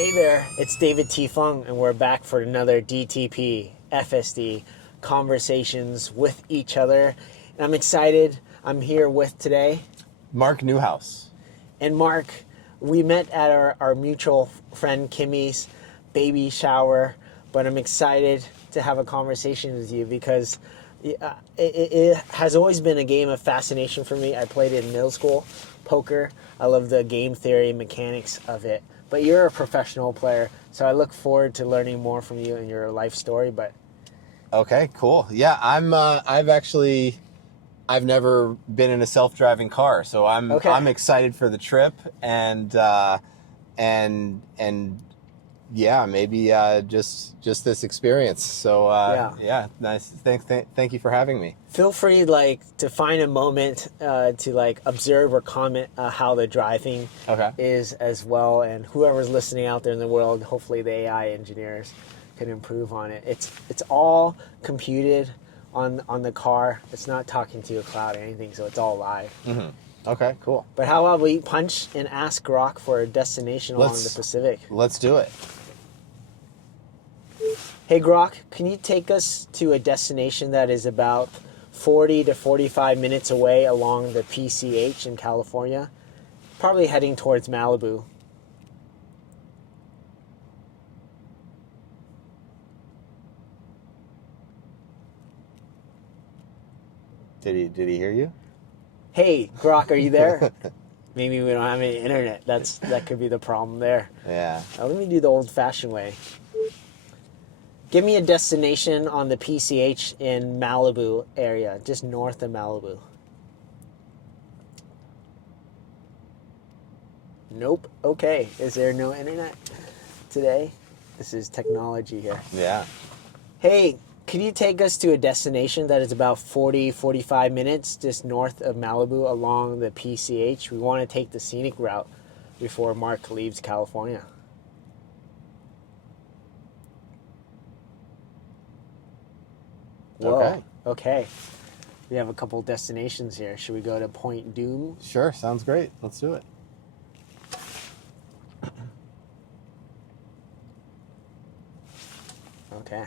Hey there, it's David T. Fung, and we're back for another DTP FSD Conversations with Each Other. And I'm excited. I'm here with today. Mark Newhouse. And Mark, we met at our mutual friend Kimmy's baby shower, but I'm excited to have a conversation with you because it has always been a game of fascination for me. I played it in middle school, poker. I love the game theory mechanics of it. But you're a professional player, so I look forward to learning more from you and your life story. But okay, cool. Yeah, I've never been in a self-driving car, so I'm excited for the trip and yeah, maybe just this experience. So yeah, nice. Thank you for having me. Feel free to find a moment to observe or comment how the driving is as well, and whoever's listening out there in the world, hopefully the AI engineers can improve on it. It's all computed on the car. It's not talking to a cloud or anything, so it's all live. Mm-hmm. Okay, cool. But how about we punch and ask Grok for a destination along the Pacific? Let's do it. Hey Grok, can you take us to a destination that is about 40 to 45 minutes away along the PCH in California? Probably heading towards Malibu. Did he hear you? Hey Grok, are you there? Maybe we don't have any internet. That could be the problem there. Yeah. Let me do the old-fashioned way. Give me a destination on the PCH in Malibu area, just north of Malibu. Nope. Okay. Is there no internet today? This is technology here. Yeah. Hey, can you take us to a destination that is about 40, 45 minutes just north of Malibu along the PCH? We want to take the scenic route before Mark leaves California. Whoa. Okay. We have a couple destinations here. Should we go to Point Doom? Sure, sounds great. Let's do it. Okay.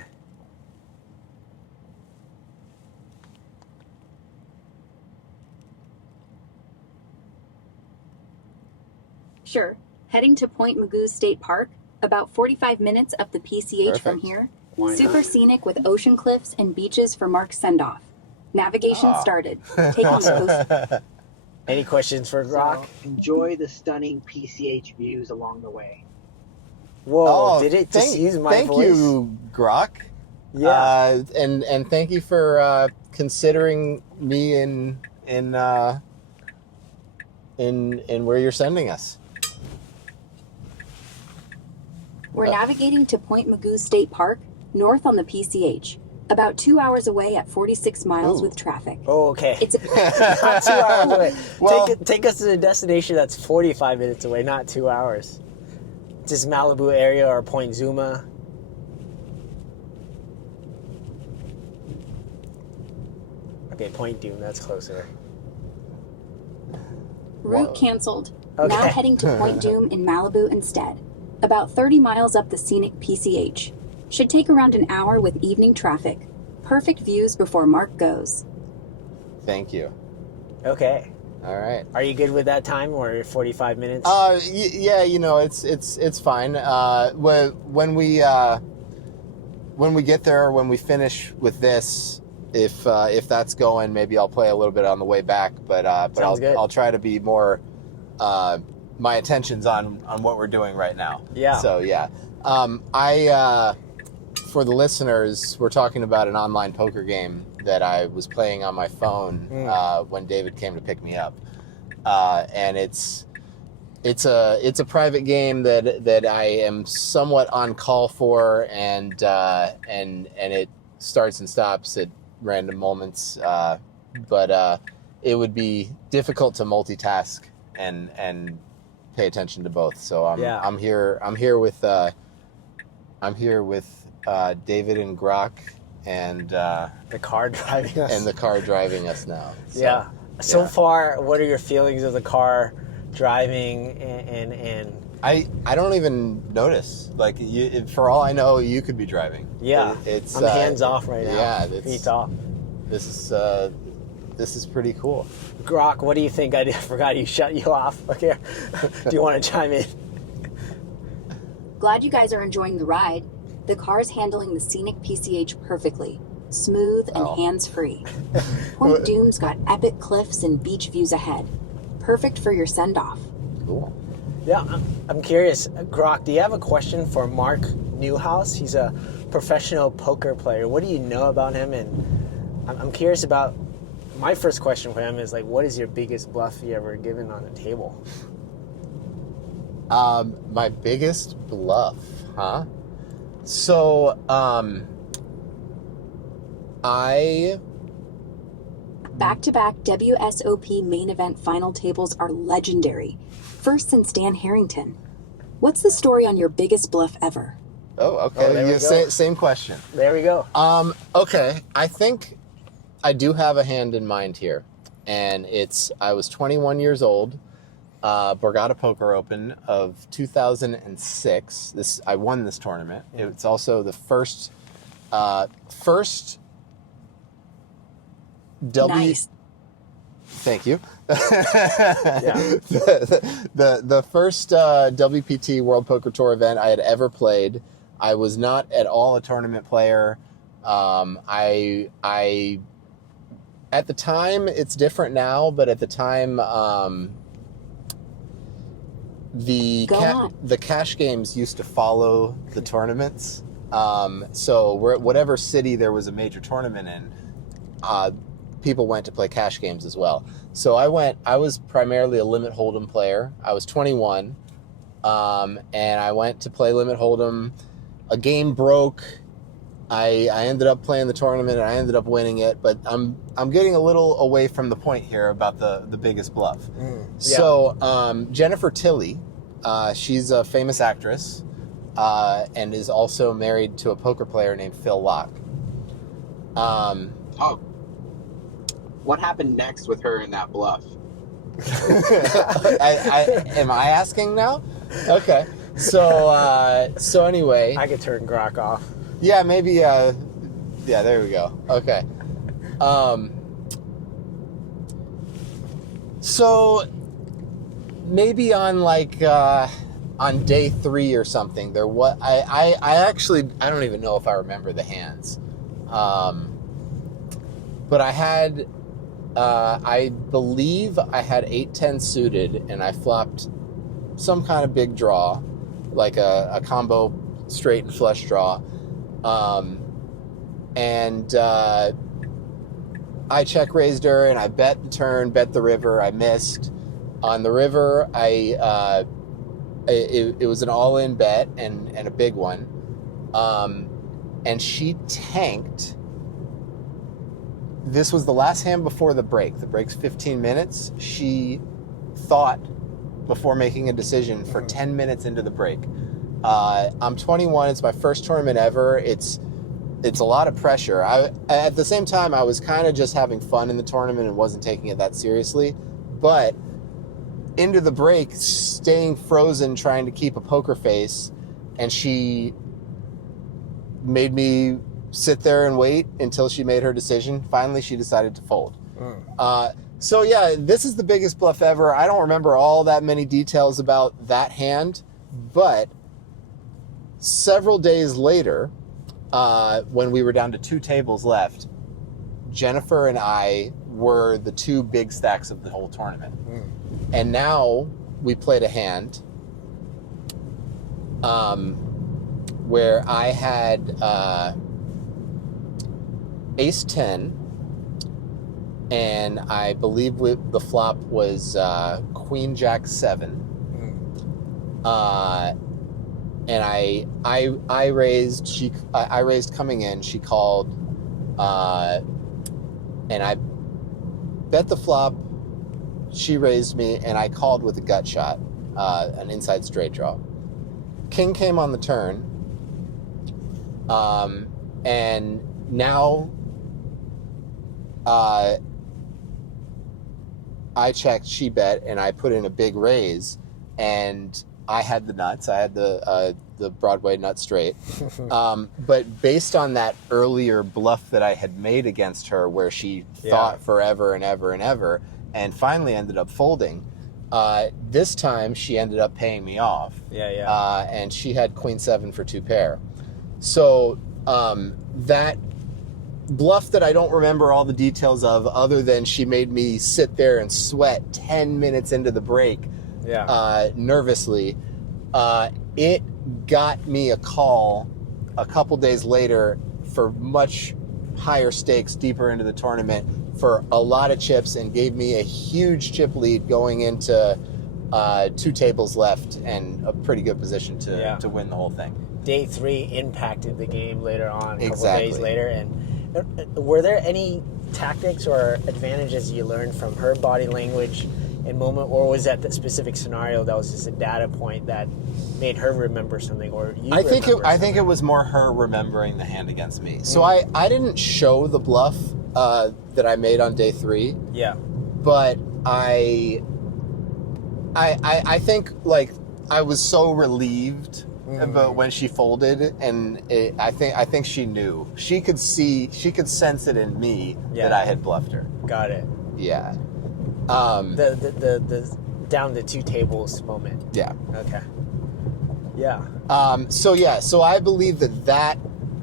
Sure. Heading to Point Mugu State Park, about 45 minutes up the PCH from here. Super scenic with ocean cliffs and beaches for Mark's send-off. Navigation started. Take on the coast. Any questions for Grok? So, enjoy the stunning PCH views along the way. Whoa, did it just use my voice? Thank you, Grok. Yeah. And thank you for considering me in where you're sending us. We're navigating to Point Mugu State Park, north on the PCH. About 2 hours away at 46 miles with traffic. Oh, okay. It's not 2 hours away. Well, take us to the destination that's 45 minutes away, not 2 hours. Just Malibu area or Point Zuma. Okay, Point Doom, that's closer. Route canceled. Okay. Now heading to Point Doom in Malibu instead. About 30 miles up the scenic PCH. Should take around an hour with evening traffic. Perfect views before Mark goes. Thank you. Okay. All right. Are you good with that time or 45 minutes? Yeah, it's fine. When we get there, when we finish with this, if that's going, maybe I'll play a little bit on the way back. But I'll try to be more. My attention's on what we're doing right now. Yeah. So yeah, for the listeners, we're talking about an online poker game that I was playing on my phone when David came to pick me up, and it's a private game that I am somewhat on call for, and it starts and stops at random moments, but it would be difficult to multitask and pay attention to both. So I'm here with David and Grok and the car driving us. And the car driving us now. So, yeah. So far, what are your feelings of the car driving and I don't even notice. Like, for all I know, you could be driving. Yeah, It's I'm hands off right now. Yeah, feet off. This is pretty cool. Grok, what do you think? I forgot you shut you off. Okay, do you want to chime in? Glad you guys are enjoying the ride. The car's handling the scenic PCH perfectly. Smooth and hands-free. Point Doom's got epic cliffs and beach views ahead. Perfect for your send-off. Cool. Yeah, I'm curious. Grok, do you have a question for Mark Newhouse? He's a professional poker player. What do you know about him? And I'm curious about, my first question for him is like, what is your biggest bluff you ever given on a table? My biggest bluff, huh? So, Back-to-back WSOP main event final tables are legendary. First since Dan Harrington. What's the story on your biggest bluff ever? Oh, okay. there we go. Same question. There we go. Okay. I think I do have a hand in mind here. And I was 21 years old, Borgata Poker Open of 2006. I won this tournament. It's also the first Nice. Thank you. Yeah. The first WPT World Poker Tour event I had ever played. I was not at all a tournament player. I at the time, it's different now, but at the time, the cash games used to follow the tournaments. So whatever city there was a major tournament in, people went to play cash games as well. So I was primarily a Limit Hold'em player. I was 21, and I went to play Limit Hold'em. A game broke. I ended up playing the tournament, and I ended up winning it. But I'm getting a little away from the point here about the biggest bluff. Yeah. So Jennifer Tilly, she's a famous actress, and is also married to a poker player named Phil Locke. What happened next with her in that bluff? Am I asking now? Okay. So anyway. I could turn Grok off. Yeah, maybe. Yeah, there we go. Okay. So maybe on on day 3 or something, I actually, I don't even know if I remember the hands. But I had, I believe I had 8-10 suited, and I flopped some kind of big draw, like a combo straight and flush draw. I check raised her, and I bet the turn, bet the river. I missed. On the river, it was an all-in bet and a big one. And she tanked. This was the last hand before the break. The break's 15 minutes. She thought before making a decision for 10 minutes into the break. I'm 21. It's my first tournament ever. It's a lot of pressure. At the same time, I was kind of just having fun in the tournament and wasn't taking it that seriously. But into the break, staying frozen, trying to keep a poker face, and she made me sit there and wait until she made her decision. Finally, she decided to fold. So yeah, this is the biggest bluff ever. I don't remember all that many details about that hand, but several days later, when we were down to 2 tables left, Jennifer and I were the 2 big stacks of the whole tournament. And now we played a hand where I had ace-10, and I believe the flop was queen-jack-7. And I raised. I raised coming in. She called, and I bet the flop. She raised me, and I called with a gut shot, an inside straight draw. King came on the turn, and now I checked. She bet, and I put in a big raise, and I had the nuts. I had the Broadway nut straight. But based on that earlier bluff that I had made against her, where she thought forever and ever and ever, and finally ended up folding, this time she ended up paying me off. And she had queen 7 for 2 pair. So that bluff that I don't remember all the details of, other than she made me sit there and sweat 10 minutes into the break, nervously, it got me a call a couple days later for much higher stakes deeper into the tournament for a lot of chips, and gave me a huge chip lead going into 2 tables left and a pretty good position to win the whole thing. Day 3 impacted the game later on, a couple Exactly. days later. And were there any tactics or advantages you learned from her body language and moment, or was that the specific scenario that was just a data point that made her remember something, or you? I think it was more her remembering the hand against me. So I didn't show the bluff that I made on day 3. Yeah. But I think, like, I was so relieved about when she folded, and I think she knew. She could sense it in me that I had bluffed her. Got it. Yeah. The down the 2 tables moment. Yeah. Okay. Yeah. So I believe that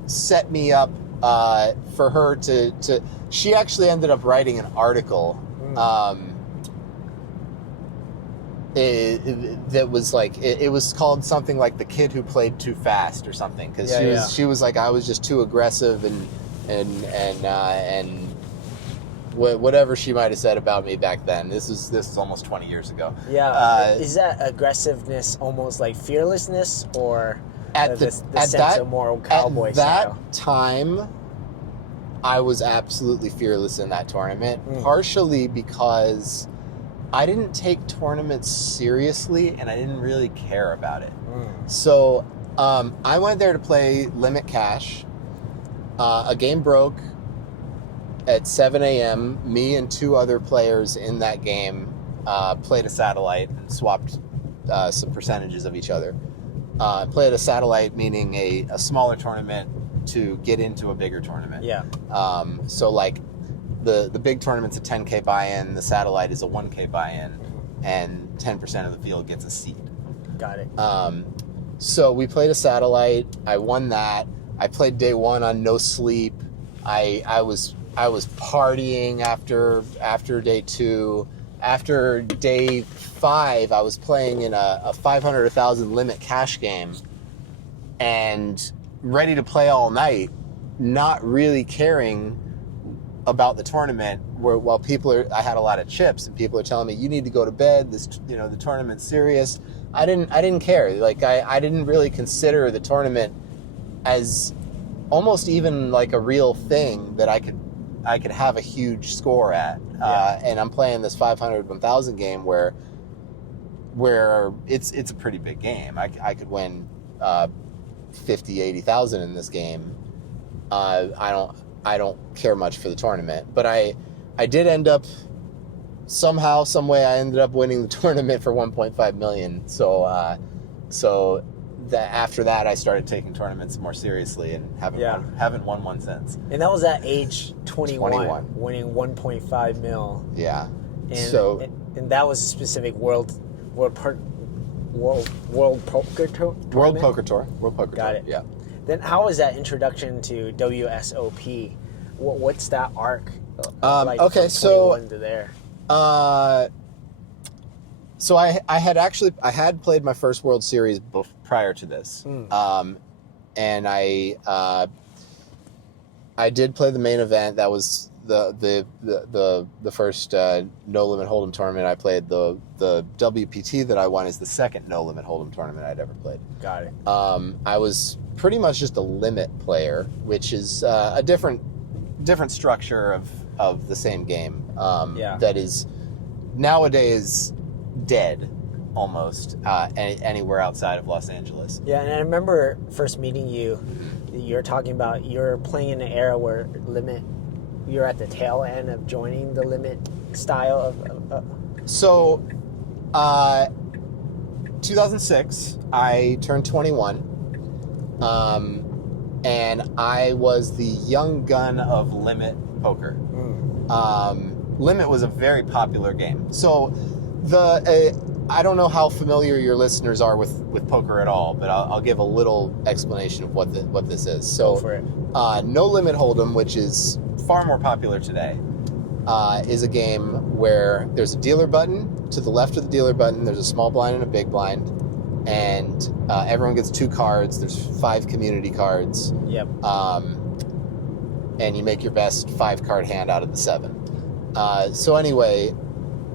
set me up for her to. She actually ended up writing an article. That was like it was called something like "The Kid Who Played Too Fast" or something, because she was like, I was just too aggressive and whatever she might have said about me back then. This is almost 20 years ago. Yeah. Is that aggressiveness almost like fearlessness, or the sense of moral cowboy style? At that time, I was absolutely fearless in that tournament, partially because I didn't take tournaments seriously and I didn't really care about it. So I went there to play limit cash. A game broke at 7 a.m. Me and 2 other players in that game played a satellite and swapped some percentages of each other. Played a satellite, meaning a smaller tournament to get into a bigger tournament. Yeah. So like the big tournament's a 10K buy-in, the satellite is a 1K buy-in, and 10% of the field gets a seat. Got it. So we played a satellite. I won that. I played day 1 on no sleep. I was partying after day 2. After day 5, I was playing in a 500 or 1,000 limit cash game and ready to play all night, not really caring about the tournament. While I had a lot of chips and people are telling me, you need to go to bed, the tournament's serious. I didn't care. Like I didn't really consider the tournament as almost even like a real thing that I could have a huge score at. And I'm playing this 500, 1,000 game where it's a pretty big game. I could win 50, 80,000 in this game. I don't care much for the tournament, but I did end up somehow, some way, I ended up winning the tournament for 1.5 million. So that after that, I started taking tournaments more seriously and haven't won one since. And that was at age 21. Winning 1.5 mil. Yeah. And that was a specific World Poker Tour. World Poker Tour. Got it. Yeah. Then how was that introduction to WSOP? What's that arc? Like Okay, from so 21 to there. So I had played my first World Series prior to this, and I did play the main event. That was the first no limit hold'em tournament I played. The WPT that I won is the second no limit hold'em tournament I'd ever played. Got it. I was pretty much just a limit player, which is a different structure of the same game. That is nowadays dead almost anywhere outside of Los Angeles. Yeah, and I remember first meeting you. You're talking about you're playing in an era where limit. You're at the tail end of joining the limit style of. So, 2006, I turned 21. And I was the young gun of Limit Poker. Limit was a very popular game. So I don't know how familiar your listeners are with poker at all, but I'll give a little explanation of what this is. So, Go for it. No Limit Hold'em, which is far more popular today, is a game where there's a dealer button. To the left of the dealer button, there's a small blind and a big blind. And everyone gets 2 cards. There's 5 community cards. Yep. And you make your best 5-card hand out of the 7. So anyway,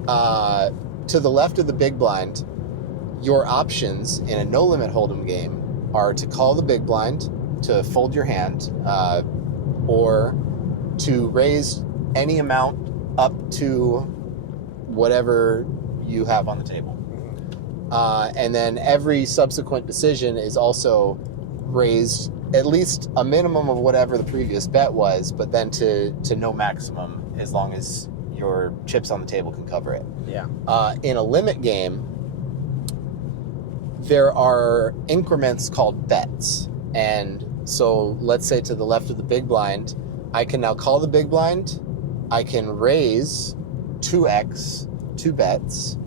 to the left of the big blind, your options in a no limit hold'em game are to call the big blind, to fold your hand, or to raise any amount up to whatever you have on the table. And then every subsequent decision is also raised at least a minimum of whatever the previous bet was, but then to no maximum, as long as your chips on the table can cover it. Yeah. In a limit game, there are increments called bets. And so let's say to the left of the big blind, I can now call the big blind, I can raise 2x, 2 bets,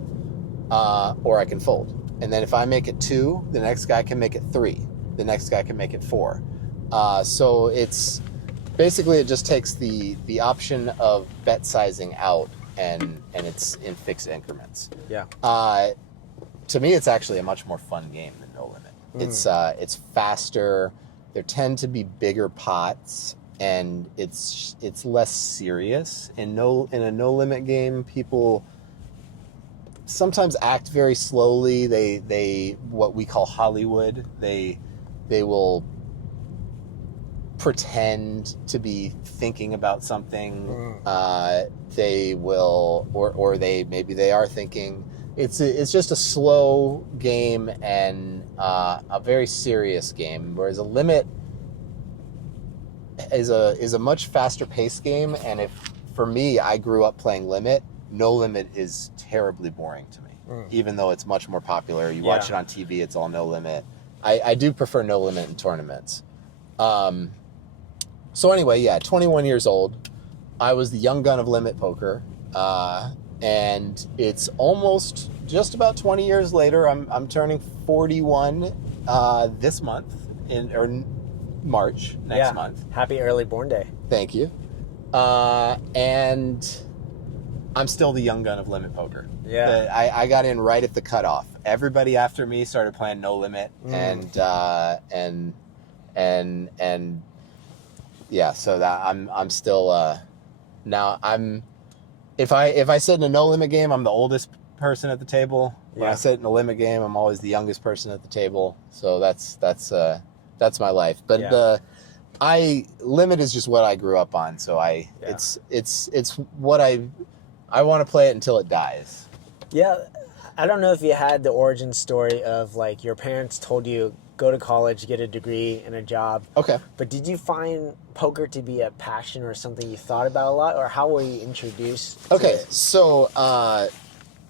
or I can fold. And then if I make it 2, the next guy can make it 3. The next guy can make it 4. So it's basically, it just takes the option of bet sizing out, and it's in fixed increments. Yeah. To me, it's actually a much more fun game than No Limit. It's faster. There tend to be bigger pots, and it's less serious. In a No Limit game, people sometimes act very slowly. They what we call Hollywood. They will pretend to be thinking about something. They will, or maybe they are thinking. It's just a slow game and a very serious game. Whereas a Limit is a much faster paced game. And for me, I grew up playing Limit. No Limit is terribly boring to me, even though it's much more popular. You watch it on TV, it's all No Limit. I do prefer No Limit in tournaments. So anyway, 21 years old. I was the young gun of Limit Poker. And it's almost just about 20 years later. I'm turning 41 this month, or March next month. Happy early born day. Thank you. And I'm still the young gun of Limit Poker. Yeah. I got in right at the cutoff. Everybody after me started playing No Limit, and yeah. So that I'm still now I'm. If I sit in a No Limit game, I'm the oldest person at the table. When I sit in a Limit game, I'm always the youngest person at the table. So that's my life. But Limit is just what I grew up on. So it's what I want to play it until it dies. Yeah, I don't know if you had the origin story of like your parents told you go to college, get a degree and a job. Okay. But did you find poker to be a passion or something you thought about a lot, or how were you introduced to Okay, it? so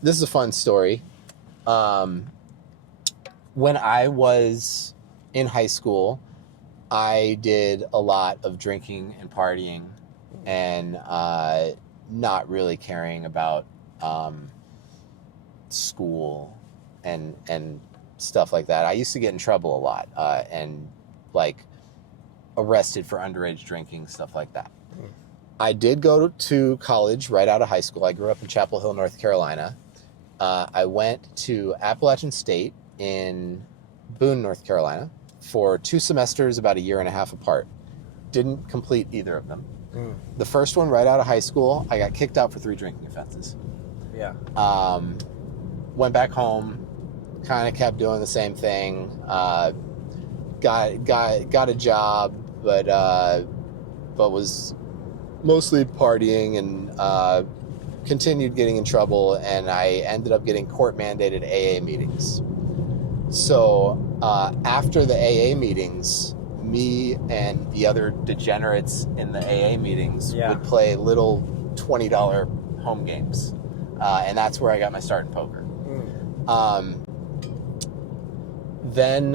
this is a fun story. When I was in high school, I did a lot of drinking and partying and not really caring about school and stuff like that. I used to get in trouble a lot and like arrested for underage drinking, stuff like that. I did go to college right out of high school. I grew up in Chapel Hill, North Carolina. I went to Appalachian State in Boone, North Carolina for 2 semesters, about a year and a half apart. Didn't complete either of them. The first one right out of high school, I got kicked out for 3 drinking offenses. Yeah. Went back home, kind of kept doing the same thing. Got a job, but was mostly partying and continued getting in trouble. And I ended up getting court mandated AA meetings. So after the AA meetings, me and the other degenerates in the AA meetings would play little $20 home games. And that's where I got my start in poker. then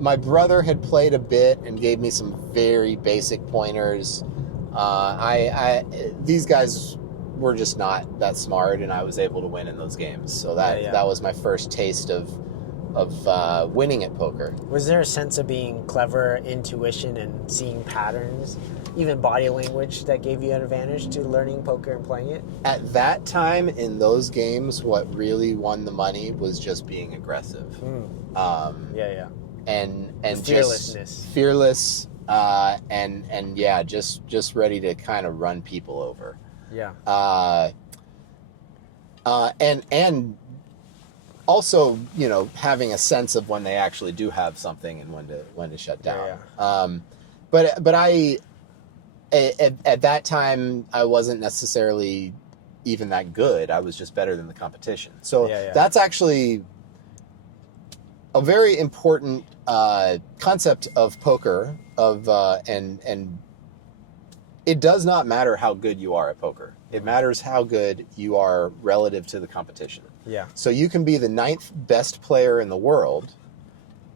my brother had played a bit and gave me some very basic pointers. These guys were just not that smart, and I was able to win in those games. So that was my first taste of winning at poker. Was there a sense of being clever, intuition, and seeing patterns, even body language, that gave you an advantage to learning poker and playing it? At that time in those games, what really won the money was just being aggressive. And fearlessness. Fearless, and yeah, just ready to kind of run people over. Yeah. And also, you know, having a sense of when they actually do have something and when to shut down. But I at that time I wasn't necessarily even that good. I was just better than the competition. So that's actually a very important concept of poker. And it does not matter how good you are at poker. It matters how good you are relative to the competition. Yeah. So you can be the 9th best player in the world,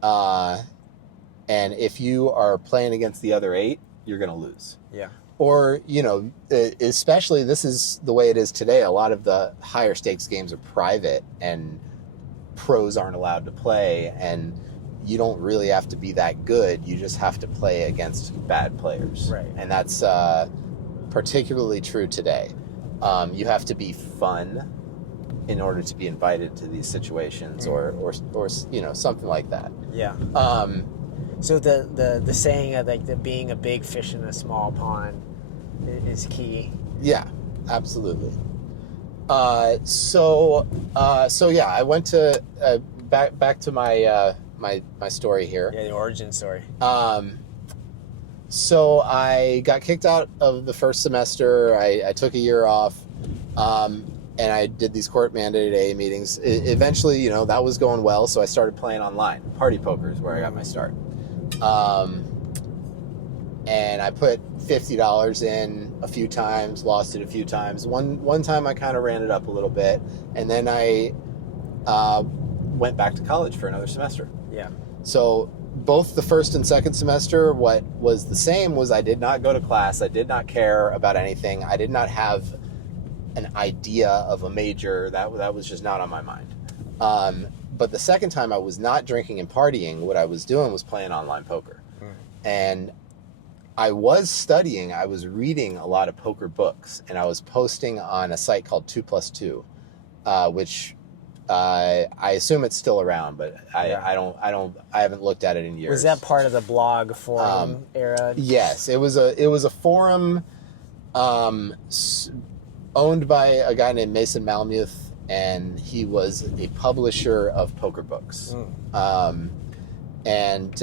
and if you are playing against the other 8, you're going to lose. Yeah. Or, you know, especially this is the way it is today. A lot of the higher stakes games are private, and pros aren't allowed to play, and you don't really have to be that good. You just have to play against bad players. Right. And that's particularly true today. You have to be fun in order to be invited to these situations, or you know, something like that. Yeah. So the saying of like the being a big fish in a small pond is key. Yeah, absolutely. So yeah, I went to back to my my story here. Yeah, the origin story. So I got kicked out of the first semester. I took a year off, and I did these court-mandated AA meetings. Eventually, you know, that was going well, so I started playing online. Party poker is where I got my start. And I put $50 in a few times, lost it a few times. One time I kind of ran it up a little bit, and then I went back to college for another semester. Yeah. So both the first and second semester, what was the same was I did not go to class. I did not care about anything. I did not have an idea of a major. That was just not on my mind. But the second time I was not drinking and partying. What I was doing was playing online poker. And I was studying. I was reading a lot of poker books, and I was posting on a site called 2plus2, which I assume it's still around, but I haven't looked at it in years. Was that part of the blog forum era? Yes, it was a forum owned by a guy named Mason Malamuth, and he was a publisher of poker books. And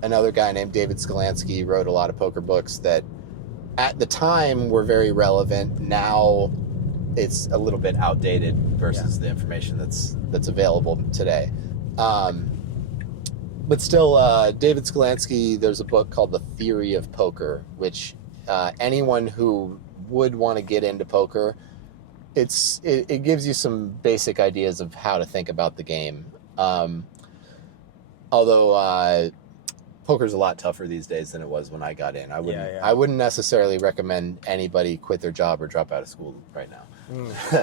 another guy named David Skolansky wrote a lot of poker books that at the time were very relevant. Now it's a little bit outdated versus the information that's available today. But still, David Skolansky, there's a book called The Theory of Poker, which anyone who would want to get into poker, it gives you some basic ideas of how to think about the game. Although poker's a lot tougher these days than it was when I got in. I wouldn't necessarily recommend anybody quit their job or drop out of school right now.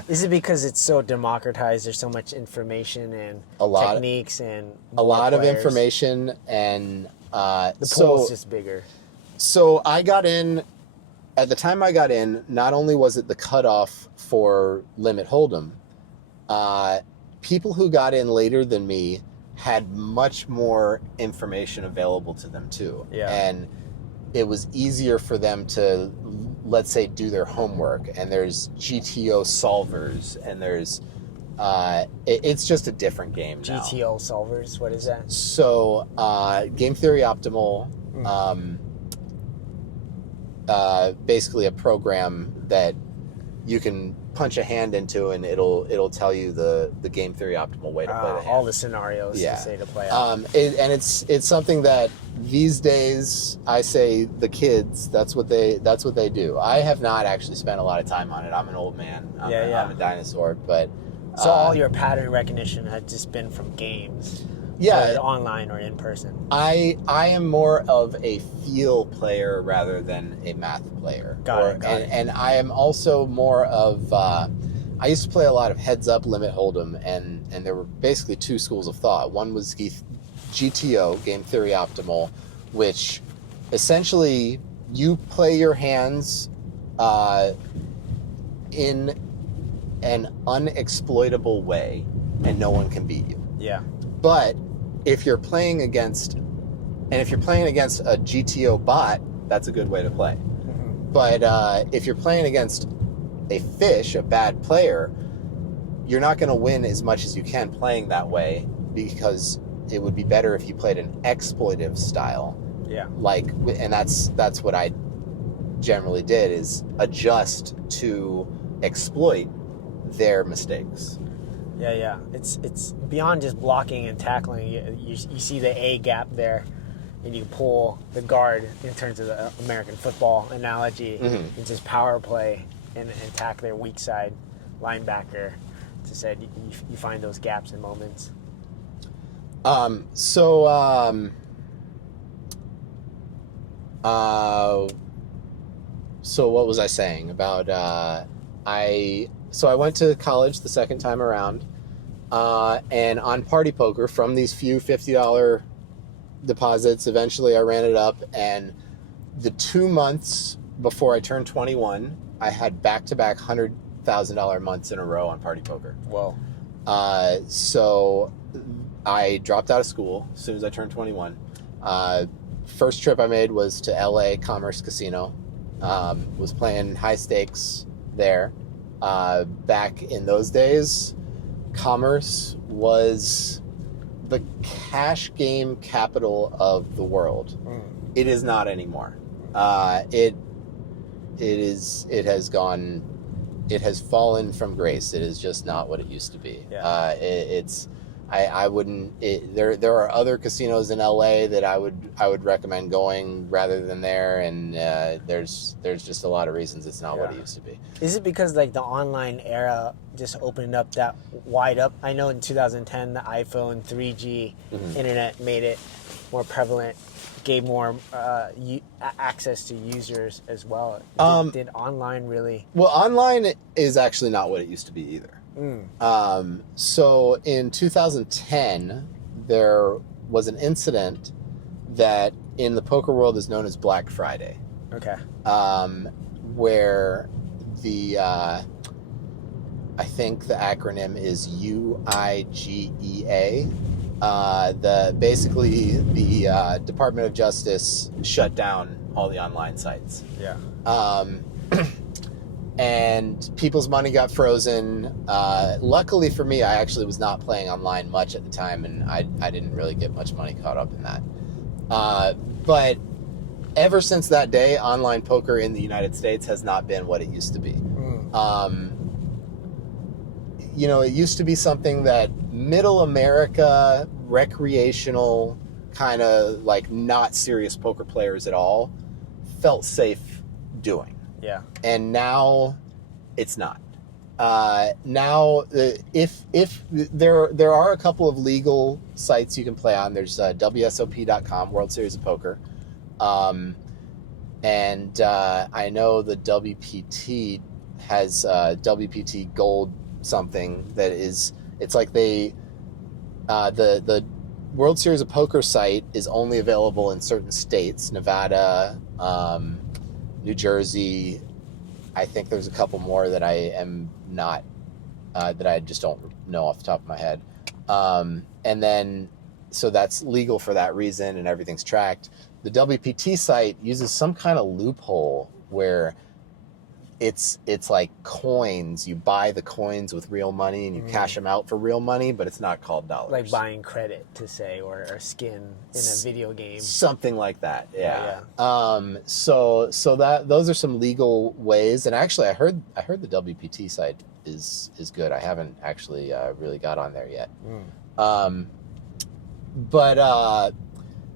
Is it because it's so democratized? There's so much information and techniques and a lot of information, and the pool's just bigger. So I got in. At the time I got in, not only was it the cutoff for limit hold'em, people who got in later than me had much more information available to them too. Yeah. And it was easier for them to, let's say, do their homework. And there's GTO solvers, and there's it's just a different game now. GTO solvers, what is that? So game theory optimal, basically a program that you can punch a hand into, and it'll tell you the game theory optimal way to play the hand. All the scenarios to say to play out. And it's something that these days I say the kids, that's what they do. I have not actually spent a lot of time on it. I'm an old man. I'm a dinosaur, but So all your pattern recognition had just been from games, Yeah, online or in person. I am more of a feel player rather than a math player. Got it. And I am also more of I used to play a lot of heads up limit hold'em, and there were basically two schools of thought. One was GTO, game theory optimal, which essentially you play your hands in an unexploitable way, and no one can beat you. Yeah. But if you're playing against a GTO bot, that's a good way to play. Mm-hmm. But if you're playing against a fish, a bad player, you're not going to win as much as you can playing that way, because it would be better if you played an exploitive style. Yeah. And that's what I generally did, is adjust to exploit their mistakes. Yeah. It's beyond just blocking and tackling. You see the A gap there, and you pull the guard in terms of the American football analogy, Mm-hmm. and just power play and attack their weak side linebacker. To say you find those gaps in moments. So what was I saying about I went to college the second time around, and on Party Poker, from these few $50 deposits, eventually I ran it up, and the 2 months before I turned 21, I had back-to-back $100,000 months in a row on Party Poker. Whoa. So I dropped out of school as soon as I turned 21. First trip I made was to LA Commerce Casino. Was playing high stakes there. Back in those days, Commerce was the cash game capital of the world. It is not anymore. It has fallen from grace. It is just not what it used to be. Yeah. I wouldn't. There are other casinos in LA that I would recommend going rather than there, and there's just a lot of reasons it's not what it used to be. Is it because like the online era just opened up that wide up? I know in 2010 the iPhone 3G internet made it more prevalent, gave more access to users as well. Did online really? Well, online is actually not what it used to be either. So in 2010, there was an incident that in the poker world is known as Black Friday. Okay. Where I think the acronym is UIGEA. The Department of Justice shut down all the online sites. Yeah. And people's money got frozen. Luckily for me, I actually was not playing online much at the time, and I didn't really get much money caught up in that. But ever since that day, online poker in the United States has not been what it used to be. It used to be something that middle America, recreational, kind of like not serious poker players at all, felt safe doing. Yeah. And now it's not. If there are a couple of legal sites you can play on. There's WSOP.com, World Series of Poker. And I know the WPT has WPT Gold something that is, it's like the World Series of Poker site is only available in certain states, Nevada, New Jersey. I think there's a couple more that I am not, that I just don't know off the top of my head. And then, so that's legal for that reason, and everything's tracked. The WPT site uses some kind of loophole where it's like coins. You buy the coins with real money and you cash them out for real money, but it's not called dollars. like buying credit, to say, or skin in a video game. Something like that, yeah. Yeah. So that those are some legal ways. And actually, I heard the WPT site is good. I haven't actually really got on there yet. But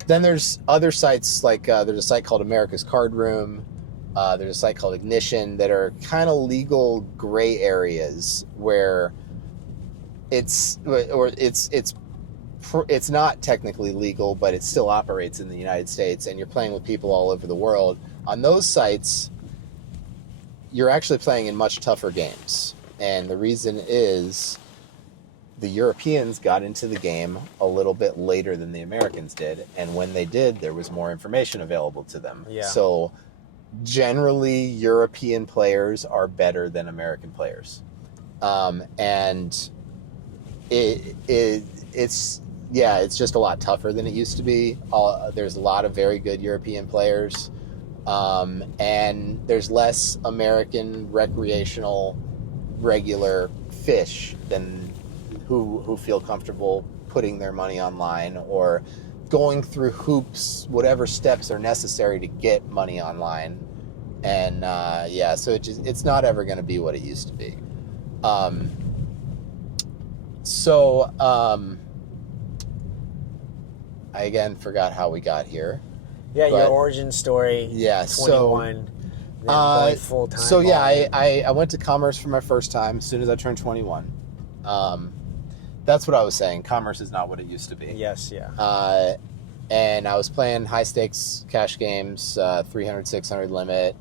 then there's other sites, like there's a site called America's Card Room. There's a site called Ignition that are kind of legal gray areas where it's not technically legal, but it still operates in the United States, and you're playing with people all over the world. On those sites, you're actually playing in much tougher games. And the reason is the Europeans got into the game a little bit later than the Americans did. And when they did, there was more information available to them. Yeah. So generally, European players are better than American players. And it's just a lot tougher than it used to be. There's a lot of very good European players. And there's less American recreational regular fish than who feel comfortable putting their money online or going through hoops, whatever steps are necessary to get money online. And so it's not ever going to be what it used to be. I again forgot how we got here. Yeah, your origin story. Yeah, 21. Then going full time. So yeah, I went to Commerce for my first time as soon as I turned 21. That's what I was saying. Commerce is not what it used to be. Yes, yeah. And I was playing high stakes cash games, 300, 600 limit.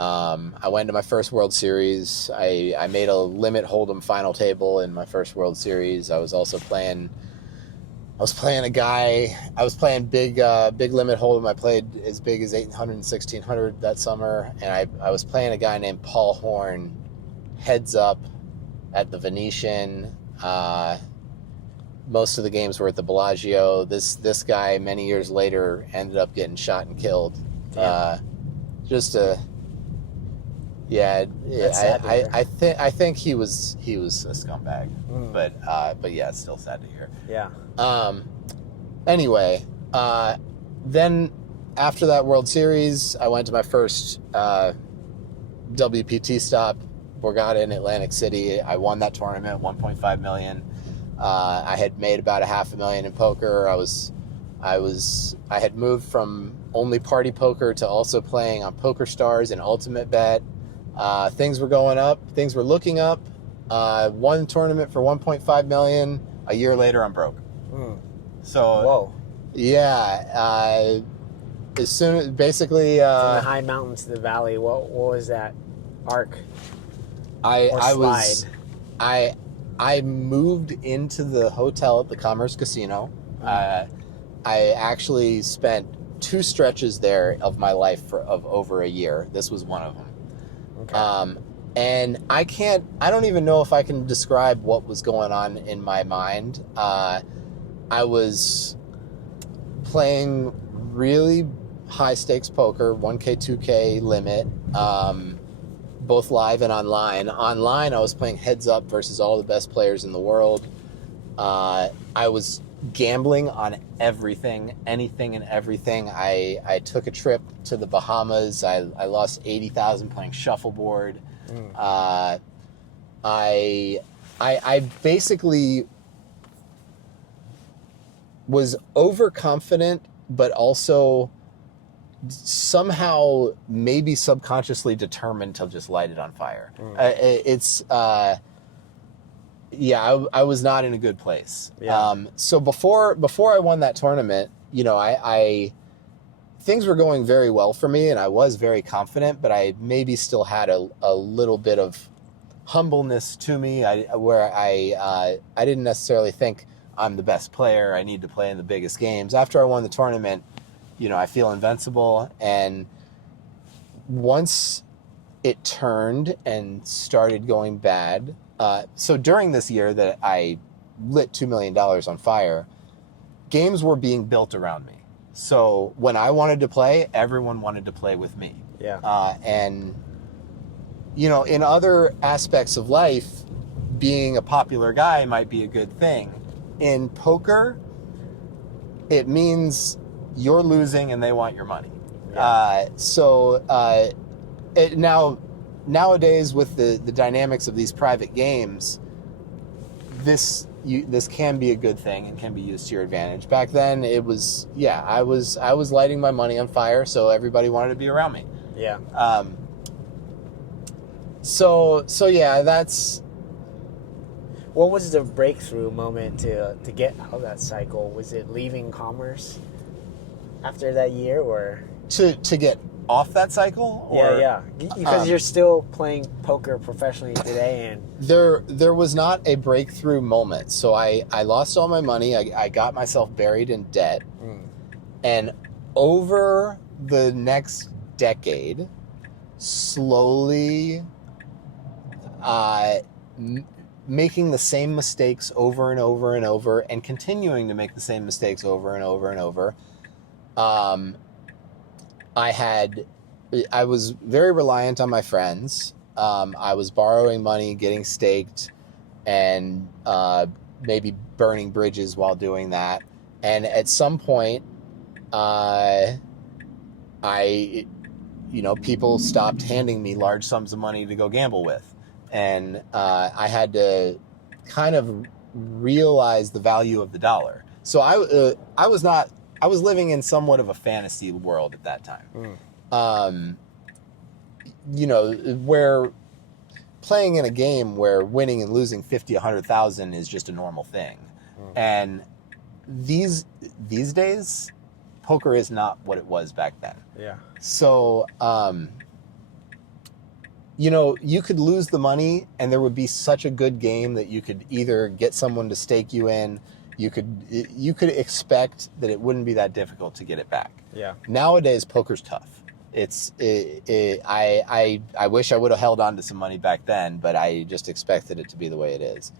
I went to my first World Series. I made a limit hold'em final table in my first World Series. I was playing big limit hold'em. I played as big as 800 and 1600 that summer. And I was playing a guy named Paul Horn, heads up at the Venetian. Most of the games were at the Bellagio. This guy many years later ended up getting shot and killed. I think he was a scumbag. But yeah, it's still sad to hear. Yeah. Anyway, then after that World Series, I went to my first WPT stop, Borgata in Atlantic City. I won that tournament, $1.5 million. I had made about $500,000 in poker. I had moved from only party poker to also playing on Poker Stars and Ultimate Bet. Things were going up. Things were looking up. Won tournament for $1.5 million. A year later, I'm broke. So, whoa. Yeah. As soon as basically from the high mountains to the valley, what was that arc? I moved into the hotel at the Commerce Casino. I actually spent 2 stretches there of my life of over a year. This was one of them. Okay. And I don't even know if I can describe what was going on in my mind. I was playing really high stakes poker, 1K, 2K limit, both live and online. Online, I was playing heads up versus all the best players in the world. I was gambling on everything, anything and everything. I took a trip to the Bahamas. I lost $80,000 playing shuffleboard. I basically was overconfident, but also somehow maybe subconsciously determined to just light it on fire. I was not in a good place. Yeah. So before I won that tournament, I things were going very well for me, and I was very confident, but I maybe still had a little bit of humbleness to me, where I didn't necessarily think I'm the best player. I need to play in the biggest games. After I won the tournament, I feel invincible. And once it turned and started going bad, so during this year that I lit $2 million on fire, games were being built around me. So when I wanted to play, everyone wanted to play with me. Yeah. And, in other aspects of life, being a popular guy might be a good thing. In poker, it means you're losing and they want your money. Yeah. Nowadays, with the dynamics of these private games, this can be a good thing and can be used to your advantage. Back then, it was, I was lighting my money on fire, so everybody wanted to be around me. Yeah. So yeah, that's. What was the breakthrough moment to get out of that cycle? Was it leaving commerce after that year, or To get off that cycle? Or, yeah, because you're still playing poker professionally today, and There was not a breakthrough moment. So I lost all my money. I got myself buried in debt. And over the next decade, slowly making the same mistakes over and over and over, and continuing to make the same mistakes over and over and over, I was very reliant on my friends. I was borrowing money, getting staked, and maybe burning bridges while doing that. And at some point, people stopped handing me large sums of money to go gamble with. And I had to kind of realize the value of the dollar. So I was living in somewhat of a fantasy world at that time. Where playing in a game where winning and losing 50, 100,000 is just a normal thing. And these days, poker is not what it was back then. yeah, So, you could lose the money and there would be such a good game that you could either get someone to stake you in. You could expect that it wouldn't be that difficult to get it back. yeah, Nowadays, poker's tough. I wish I would have held on to some money back then, but I just expected it to be the way it is.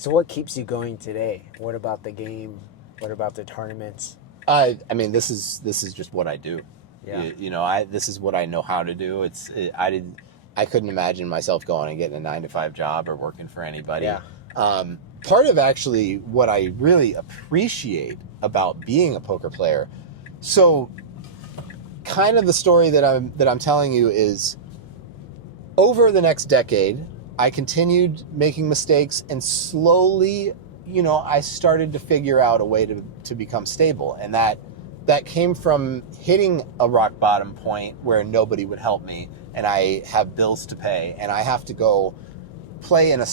So what keeps you going today? What about the game? What about the tournaments? I mean, this is just what I do. Yeah. This is what I know how to do. I couldn't imagine myself going and getting a 9-to-5 job or working for anybody. Yeah. Part of actually what I really appreciate about being a poker player. So kind of the story that I'm telling you is, over the next decade, I continued making mistakes, and slowly, I started to figure out a way to become stable. And that came from hitting a rock bottom point where nobody would help me, and I have bills to pay, and I have to go play in a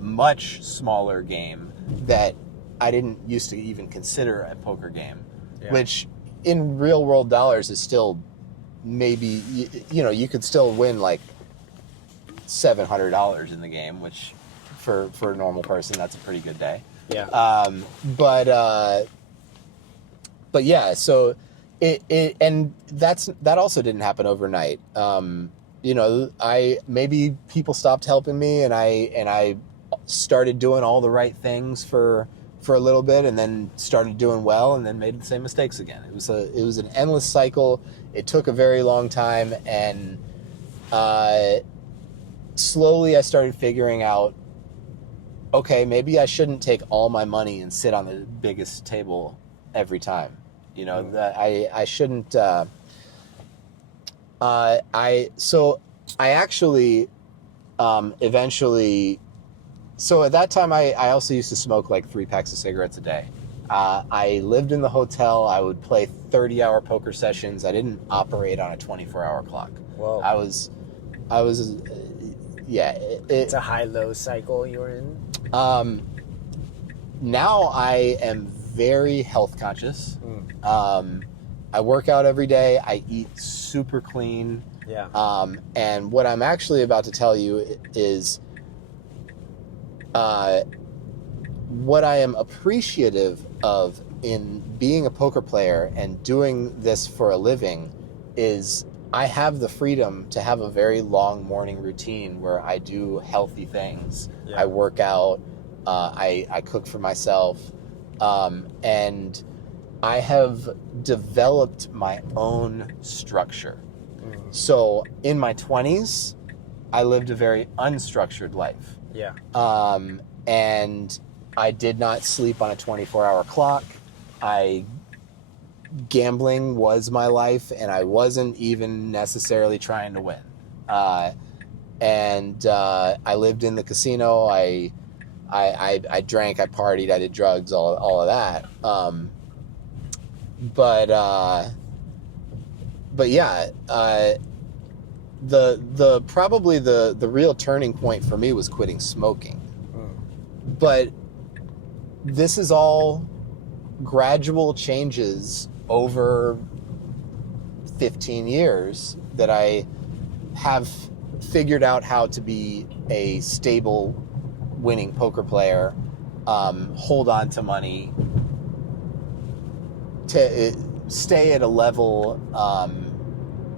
much smaller game that I didn't used to even consider a poker game, which in real world dollars is still maybe, you could still win like $700 in the game, which for a normal person, that's a pretty good day. Yeah. But yeah, so and that also didn't happen overnight. Maybe people stopped helping me, and I started doing all the right things for a little bit, and then started doing well, and then made the same mistakes again. It was an endless cycle. It took a very long time, and slowly I started figuring out, okay, maybe I shouldn't take all my money and sit on the biggest table every time. I shouldn't. I actually eventually. So at that time, I also used to smoke like 3 packs of cigarettes a day. I lived in the hotel. I would play 30-hour poker sessions. I didn't operate on a 24-hour clock. Whoa. I was, yeah. It's a high-low cycle you were in. Now I am very health conscious. I work out every day. I eat super clean. Yeah. And what I'm actually about to tell you is what I am appreciative of in being a poker player and doing this for a living is I have the freedom to have a very long morning routine where I do healthy things. Yeah. I work out. I cook for myself. And I have developed my own structure. So in my 20s, I lived a very unstructured life. Yeah. And I did not sleep on a 24-hour clock. Gambling was my life, and I wasn't even necessarily trying to win. And I lived in the casino. I drank, I partied, I did drugs, all of that. But yeah, the probably the real turning point for me was quitting smoking. But this is all gradual changes over 15 years that I have figured out how to be a stable winning poker player, hold on to money, to stay at a level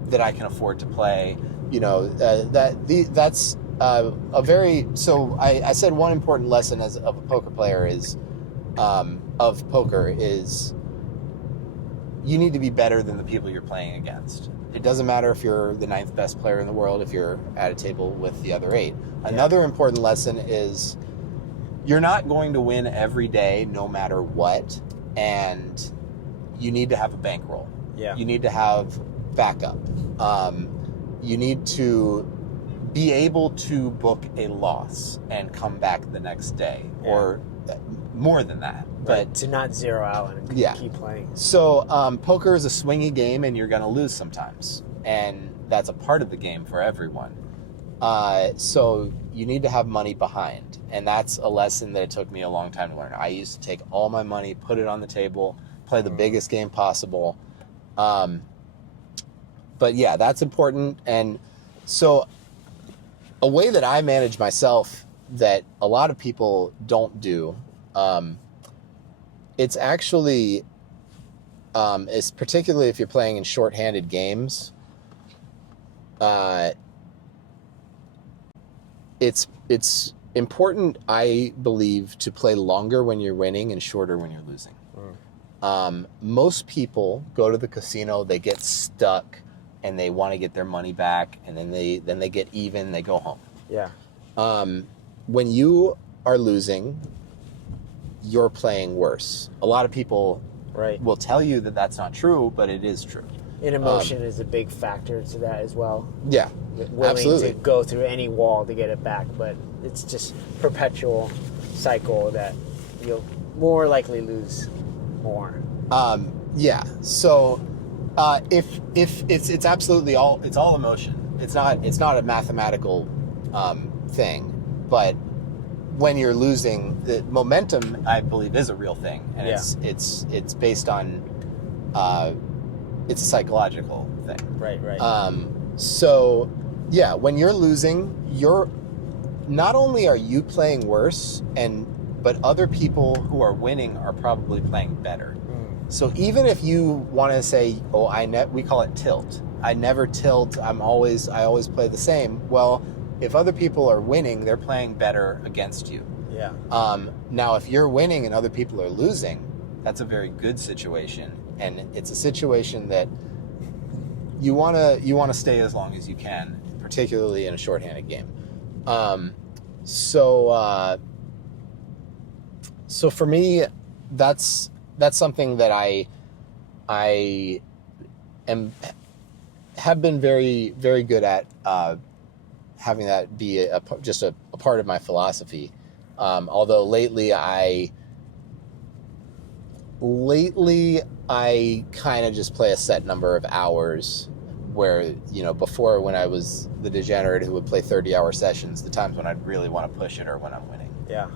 that I can afford to play. That's a very, so I said one important lesson of a poker player is of poker is you need to be better than the people you're playing against. It doesn't matter if you're the 9th best player in the world if you're at a table with the other 8. Another important lesson is you're not going to win every day no matter what, and you need to have a bankroll. Yeah. You need to have backup. You need to be able to book a loss and come back the next day, or more than that. But to not zero out and keep playing. So poker is a swingy game, and you're going to lose sometimes, and that's a part of the game for everyone. So you need to have money behind, and that's a lesson that it took me a long time to learn. I used to take all my money, put it on the table, play the biggest game possible. But yeah, that's important. And so a way that I manage myself that a lot of people don't do, it's actually, is particularly if you're playing in shorthanded games, it's important, I believe, to play longer when you're winning and shorter when you're losing. Most people go to the casino, they get stuck, and they want to get their money back, and then they get even, they go home. Yeah. When you are losing, you're playing worse. A lot of people will tell you that that's not true, but it is true. And emotion is a big factor to that as well. Yeah, Willing absolutely. to go through any wall to get it back, but it's just perpetual cycle that you'll more likely lose more. Yeah. So if it's absolutely it's all emotion. It's not a mathematical thing, but when you're losing, the momentum, I believe, is a real thing, and it's based on it's a psychological thing. Right. So yeah, when you're losing, you're not only are you playing worse, but other people who are winning are probably playing better. So even if you want to say, oh, we call it tilt. I never tilt. I always play the same. Well, if other people are winning, they're playing better against you. Yeah. Now, if you're winning and other people are losing, that's a very good situation, and it's a situation that you want to stay as long as you can, particularly in a shorthanded game. So for me, that's something that I have been very, very good at, having that be just a part of my philosophy. Although lately I kind of just play a set number of hours, where, before, when I was the degenerate who would play 30-hour sessions, the times when I'd really want to push it are when I'm winning. Yeah.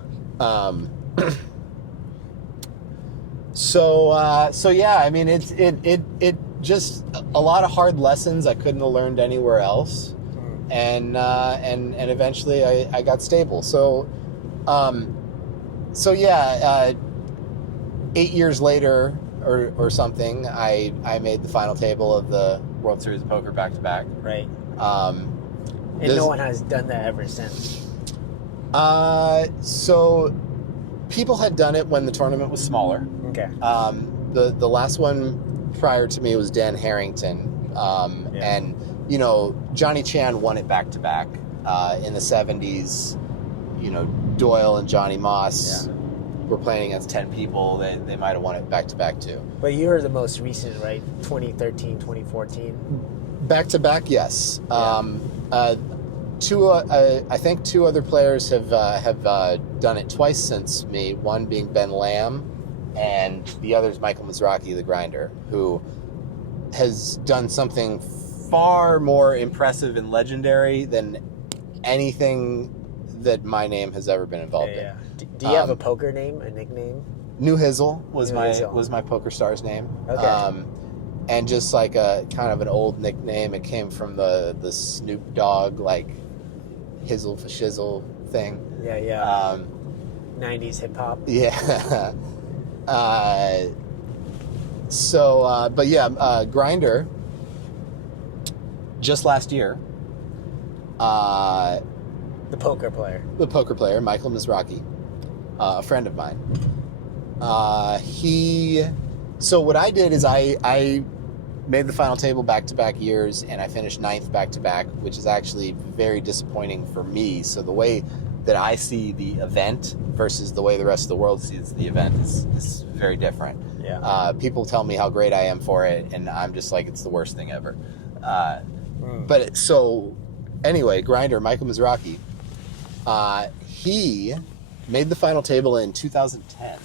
So yeah, I mean, it just a lot of hard lessons I couldn't have learned anywhere else. And eventually I got stable. So yeah, 8 years later or something, I made the final table of the World Series of Poker back-to-back. Right. And no one has done that ever since. So people had done it when the tournament was smaller. Okay. The last one prior to me was Dan Harrington. And, Johnny Chan won it back-to-back in the 70s. Doyle and Johnny Moss were playing against 10 people. They might have won it back-to-back too. But you were the most recent, right? 2013, 2014? Back-to-back, yes. Yeah. I think 2 other players have done it twice since me, one being Ben Lamb, and the other is Michael Mizrachi, the grinder, who has done something far more impressive and legendary than anything that my name has ever been involved in. Do you have a poker name, a nickname? Newhouse was Newhouse. my poker star's name. Okay. And just like a kind of an old nickname. It came from the Snoop Dogg like hizzle for shizzle thing. Yeah. 90s hip hop. Yeah. But yeah, Grindr. Just last year. The poker player. The poker player, Michael Mizrachi, a friend of mine. So what I did is I made the final table back-to-back years, and I finished 9th back-to-back, which is actually very disappointing for me. So the way that I see the event versus the way the rest of the world sees the event is very different. Yeah. People tell me how great I am for it, and I'm just like, it's the worst thing ever. But so anyway, Grindr, Michael Mizrachi, he made the final table in 2010.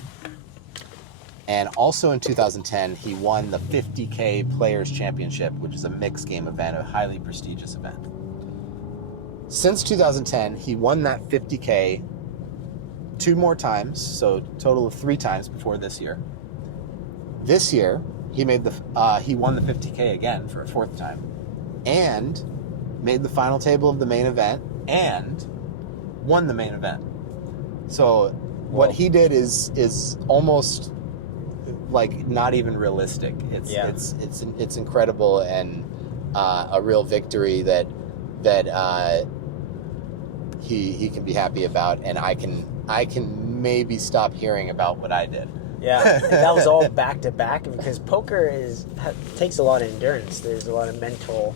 And also in 2010, he won the 50K Players Championship, which is a mixed game event, a highly prestigious event. Since 2010, he won that 50K 2 more times, so total of 3 times before this year. This year, he won the 50K again for a 4th time, and made the final table of the main event, and won the main event. So what he did is almost like not even realistic. It's incredible, and a real victory that he can be happy about, and I can maybe stop hearing about what I did. Yeah, and that was all back to back, because poker takes a lot of endurance. There's a lot of mental,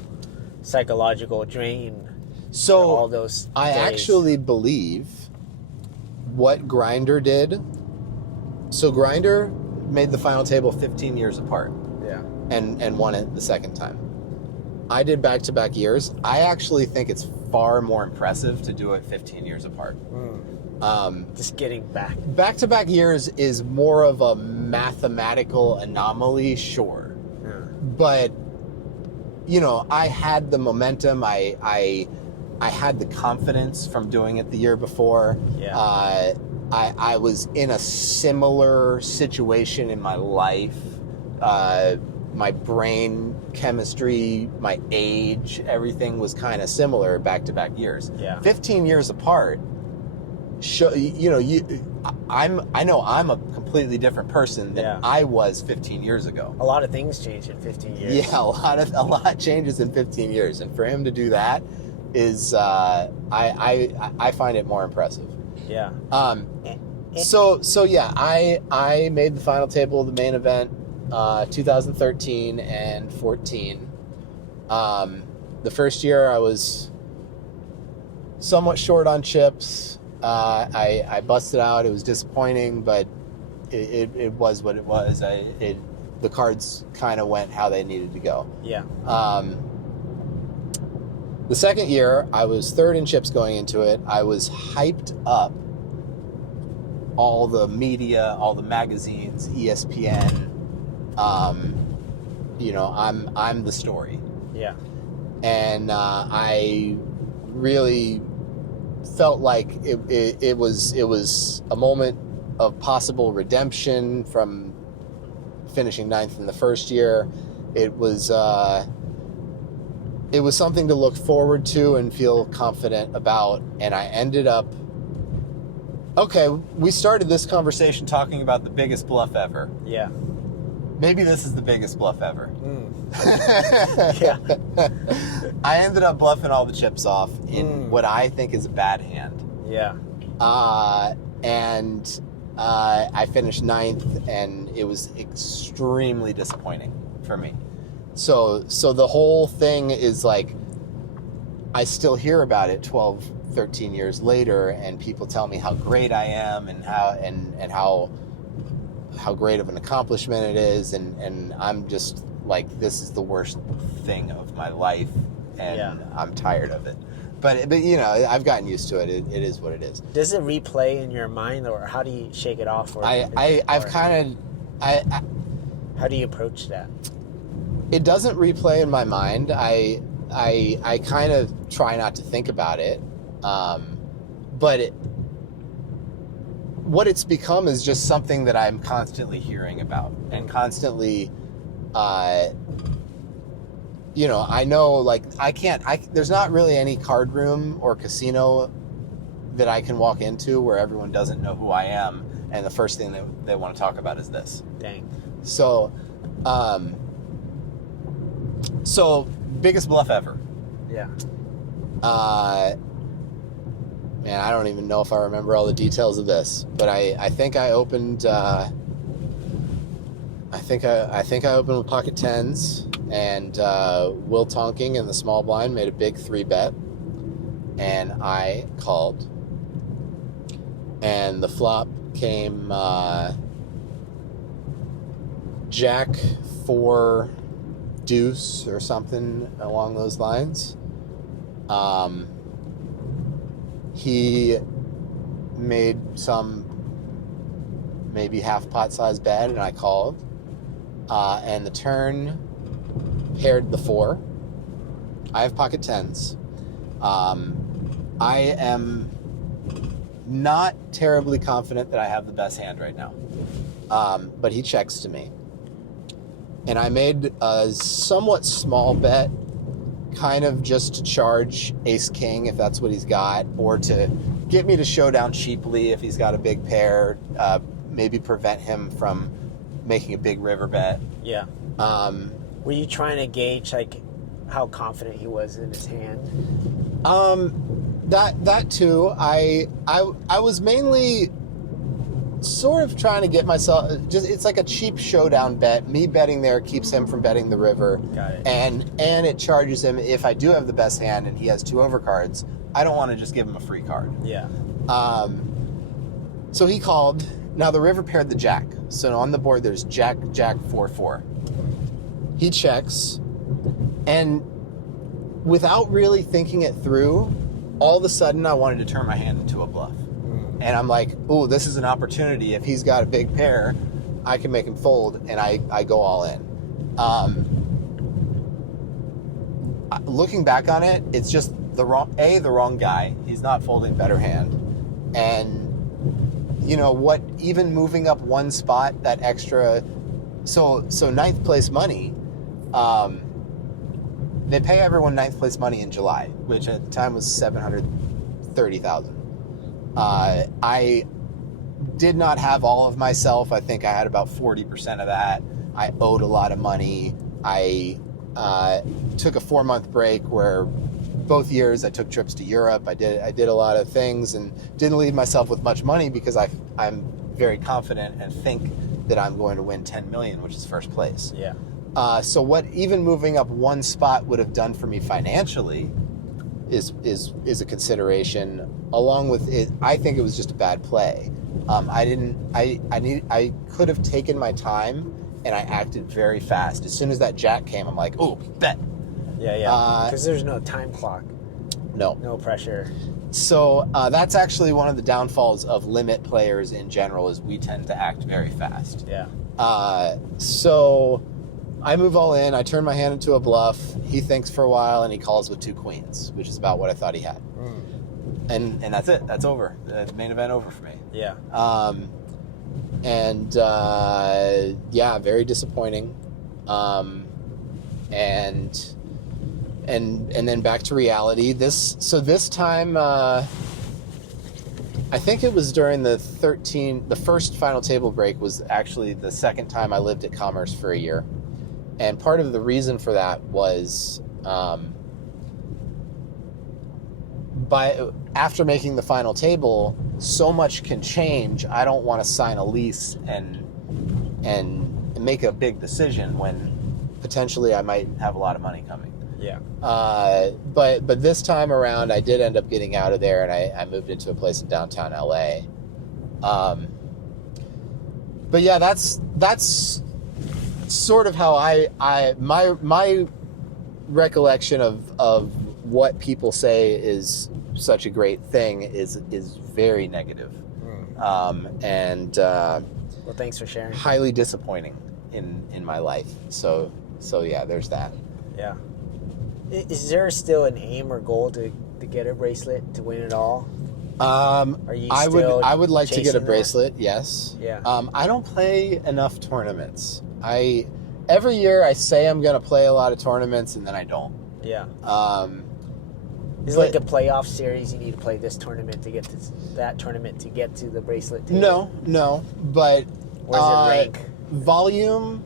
psychological drain. So for all those I days. actually believe what Grindr did. So Grindr made the final table 15 years apart. Yeah. And won it the 2nd time. I did back-to-back years. I actually think it's far more impressive to do it 15 years apart. Just getting back. Back-to-back years is more of a mathematical anomaly, sure. Yeah. But, you know, I had the momentum. I had the confidence from doing it the year before. Yeah. I was in a similar situation in my life. My brain chemistry, my age, everything was kind of similar back-to-back years. Yeah. 15 years apart, I know I'm a completely different person than I was 15 years ago. A lot of things change in 15 years. Yeah, a lot changes in 15 years, and for him to do that is I find it more impressive. Yeah. So yeah, I made the final table of the main event 2013 and 14. The first year I was somewhat short on chips. I busted out. It was disappointing, but it was what it was. The cards kind of went how they needed to go. Yeah. The second year, I was 3rd in chips going into it. I was hyped up. All the media, all the magazines, ESPN. I'm the story. Yeah. And I really felt like it was a moment of possible redemption from finishing 9th in the first year. It was something to look forward to and feel confident about, and I ended up. Okay, we started this conversation talking about the biggest bluff ever. Yeah. Maybe this is the biggest bluff ever. Yeah. I ended up bluffing all the chips off in what I think is a bad hand. Yeah. And I finished 9th, and it was extremely disappointing for me. So the whole thing is like, I still hear about it 12, 13 years later, and people tell me how great I am and how great of an accomplishment it is, and I'm just like, this is the worst thing of my life, and I'm tired of it. But you know, I've gotten used to it. It is what it is. Does it replay in your mind, or how do you shake it off? How do you approach that? it doesn't replay in my mind. I kind of try not to think about it. But what it's become is just something that I'm constantly hearing about and constantly, you know, I know, like, there's not really any card room or casino that I can walk into where everyone doesn't know who I am, and the first thing they want to talk about is this. Dang. So, biggest bluff ever. Yeah. Man, I don't even know if I remember all the details of this, but I think I opened. I think I opened with pocket tens, and Will Tonking in the small blind made a big 3-bet, and I called. And the flop came Jack 4 deuce or something along those lines. He made some maybe half pot size bet, and I called. And the turn paired the 4. I have pocket tens. I am not terribly confident that I have the best hand right now. But he checks to me. And I made a somewhat small bet, kind of just to charge ace king if that's what he's got, or to get me to showdown cheaply if he's got a big pair, maybe prevent him from making a big river bet. Yeah. Were you trying to gauge like how confident he was in his hand? That too. I was mainly sort of trying to get myself, just, it's like a cheap showdown bet. Me betting there keeps him from betting the river. Got it. And it charges him if I do have the best hand and he has 2 overcards. I don't want to just give him a free card. Yeah. So he called. Now the river paired the jack. So on the board there's jack, 4-4. He checks, and without really thinking it through, all of a sudden I wanted to turn my hand into a bluff. And I'm like, oh, this is an opportunity. If he's got a big pair, I can make him fold, and I go all in. Looking back on it, it's just the wrong guy. He's not folding better hand. And you know what, even moving up 1 spot, that extra, so 9th place money, they pay everyone 9th place money in July, which at the time was $730,000. I did not have all of myself. I think I had about 40% of that. I owed a lot of money. I took a 4-month break where both years I took trips to Europe. I did a lot of things and didn't leave myself with much money because I'm very confident and think that I'm going to win 10 million, which is first place. Yeah. So what even moving up 1 spot would have done for me financially is a consideration. Along with it, I think it was just a bad play. I could have taken my time, and I acted very fast. As soon as that jack came, I'm like, oh, bet. Yeah. Because there's no time clock. No pressure. So that's actually one of the downfalls of limit players in general, is we tend to act very fast. Yeah. So I move all in. I turn my hand into a bluff. He thinks for a while, and he calls with 2 queens, which is about what I thought he had. And that's it. That's over. The main event over for me. Yeah. Yeah, very disappointing. And then back to reality. This time, I think it was during the first final table break was actually the second time I lived at Commerce for a year. And part of the reason for that was, after making the final table, so much can change. I don't want to sign a lease and make a big decision when potentially I might have a lot of money coming. Yeah. But this time around, I did end up getting out of there, and I moved into a place in downtown LA. But yeah, that's sort of how my recollection of what people say is such a great thing is very negative. Well, thanks for sharing. Highly disappointing in my life. So So yeah, there's that. Yeah. Is there still an aim or goal to get a bracelet to win it all? Are you I would like to get a chasing that? bracelet. Yes. Yeah. I don't play enough tournaments. Every year I say I'm gonna play a lot of tournaments and then I don't. Yeah. Is it but- like a playoff series? You need to play this tournament to get to that tournament to get to the bracelet. No, but Or is it rank? volume.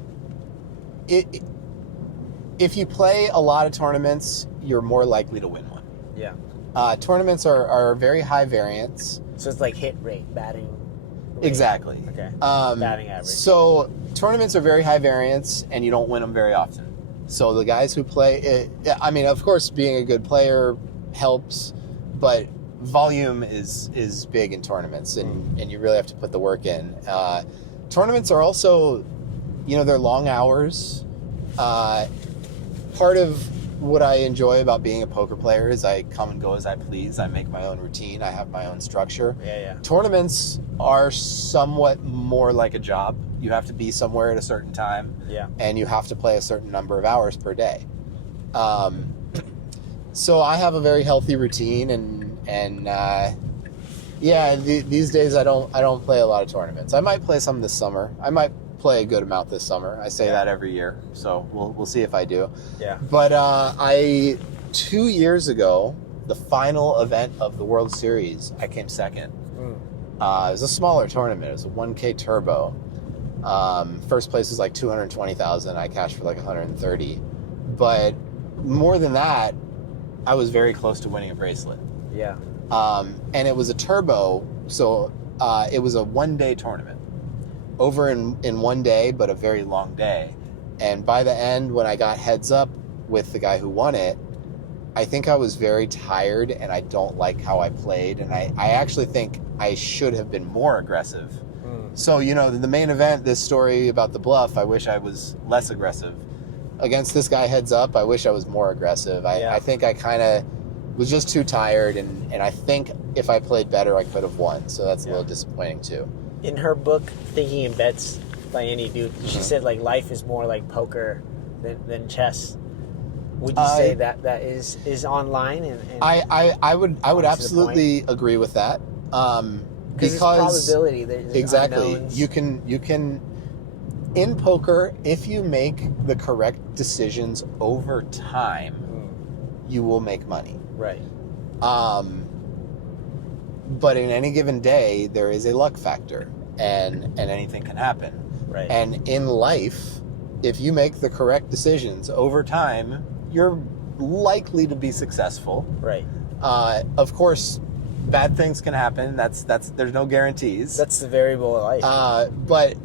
If you play a lot of tournaments, you're more likely to win one. Yeah. Tournaments are very high variance. So it's like hit rate, batting rate. Exactly. Okay. Um, Batting average. So tournaments are very high variance, and you don't win them very often. So the guys who play, I mean, of course, being a good player helps, but volume is big in tournaments, and you really have to put the work in. Tournaments are also, they're long hours. Part of what I enjoy about being a poker player is I come and go as I please. I make my own routine. I have my own structure. Yeah. Tournaments are somewhat more like a job. You have to be somewhere at a certain time. Yeah. And you have to play a certain number of hours per day. So I have a very healthy routine, and these days I don't play a lot of tournaments. I might play some this summer. I might play a good amount this summer. I say that every year, so we'll see if I do. Yeah. But 2 years ago, the final event of the World Series, I came second. It was a smaller tournament. It was a 1K turbo. First place was like 220,000. I cashed for like 130. But more than that, I was very close to winning a bracelet. Yeah. And it was a turbo, so it was a one-day tournament. Over in one day, but a very long day. And by the end, when I got heads up with the guy who won it, I think I was very tired, and I don't like how I played. And I actually think I should have been more aggressive. So, the main event, this story about the bluff, I wish I was less aggressive. Against this guy heads up, I wish I was more aggressive. I think I kind of was just too tired, and I think if I played better, I could have won. So that's a little disappointing, too. In her book, Thinking in Bets by Annie Duke, she said like life is more like poker than chess. Would you say that is online? And I would absolutely agree with that. Because it's probability. There's exactly unknowns. you can in poker, if you make the correct decisions over time, you will make money. Right. But in any given day, there is a luck factor, and anything can happen. Right. And in life, if you make the correct decisions over time, you're likely to be successful. Right. Of course, bad things can happen. That's there's no guarantees. That's the variable of life.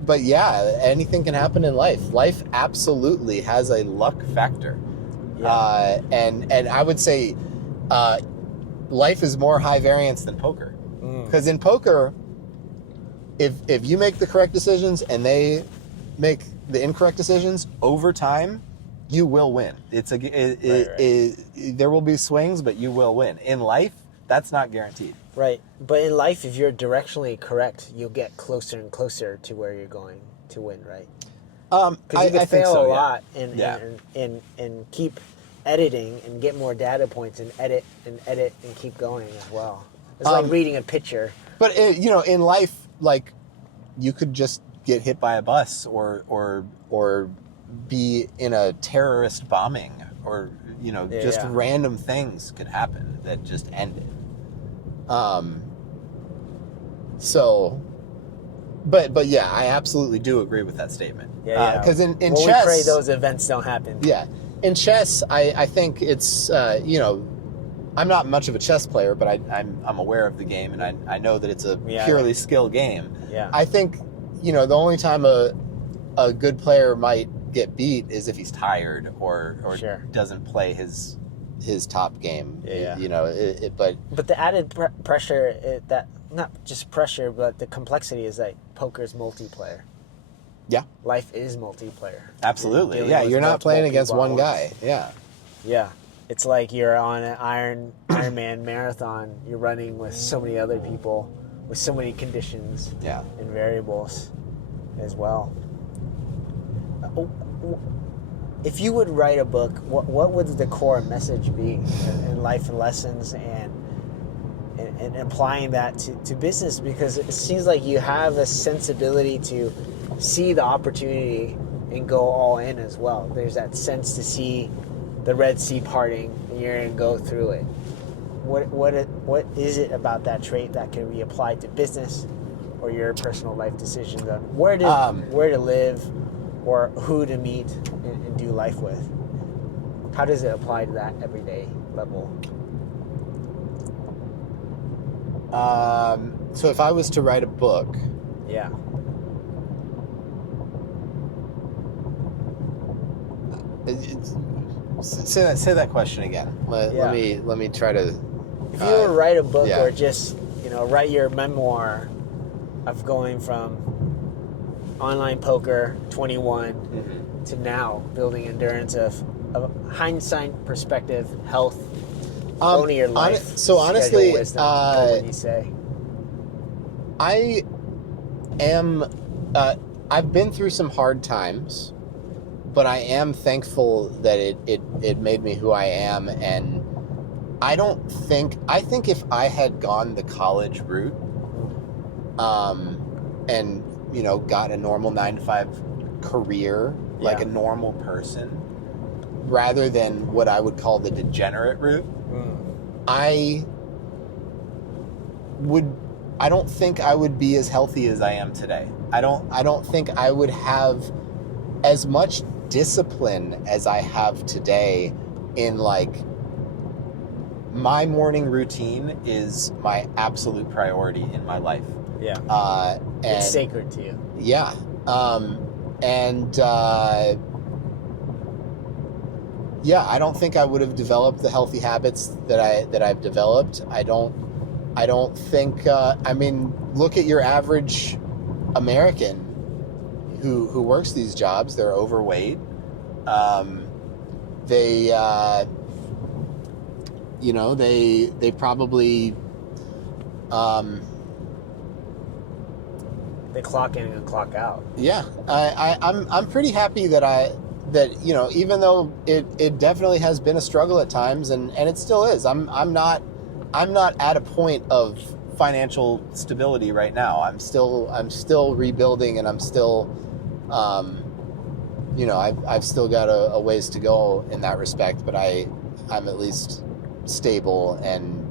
But yeah, anything can happen in life. Life absolutely has a luck factor. Yeah. And I would say life is more high variance than poker. Because in poker, if you make the correct decisions and they make the incorrect decisions over time, you will win. There will be swings, but you will win. In life, that's not guaranteed. Right. But in life, if you're directionally correct, you'll get closer and closer to where you're going to win, right? Because you can I think fail so, a yeah. lot and keep editing and get more data points and edit and keep going as well. It's like reading a picture. But in life, like, you could just get hit by a bus or be in a terrorist bombing, or random things could happen that just end it. But yeah, I absolutely do agree with that statement. Yeah. Because in well, chess, we pray those events don't happen. Yeah, in chess, I think it's I'm not much of a chess player, but I'm aware of the game, and I know that it's a purely skill game. Yeah. I think the only time a good player might get beat is if he's tired or Sure. doesn't play his top game. Yeah. But the added pressure, that not just pressure, but the complexity is like poker's multiplayer. yeah, Life is multiplayer. absolutely. Dealing Yeah, with you're not multiple playing against people at one once. guy. Yeah. Yeah. It's like you're on an Ironman marathon. You're running with so many other people, with so many conditions Yeah. and variables as well. if you would write a book, what would the core message be in life and lessons and applying that to business? Because it seems like you have a sensibility to see the opportunity and go all in as well. There's that sense to see the Red Sea parting and you're going to go through it. What is it about that trait that can be applied to business or your personal life decisions on where to live or who to meet and do life with? How does it apply to that everyday level? So if I was to write a book, Yeah. say that question again. Let me try to. If you were to write a book yeah. or just, write your memoir of going from online poker 21 to now building endurance of hindsight perspective, health, owning your life. So honestly, wisdom, what would you say? I am. I've been through some hard times, but I am thankful that it made me who I am. And I think if I had gone the college route, and got a normal 9-to-5 career like a normal person, rather than what I would call the degenerate route, I don't think I would be as healthy as I am today. I don't think I would have as much discipline as I have today in my morning routine is my absolute priority in my life. Yeah. And it's sacred to you. Yeah. I don't think I would have developed the healthy habits that I've developed. I don't think look at your average American who works these jobs. They're overweight. They probably they clock in and clock out. Yeah. I'm pretty happy that even though it definitely has been a struggle at times and it still is. I'm not at a point of financial stability right now. I'm still rebuilding, and I'm still I've still got a ways to go in that respect, but I'm at least stable and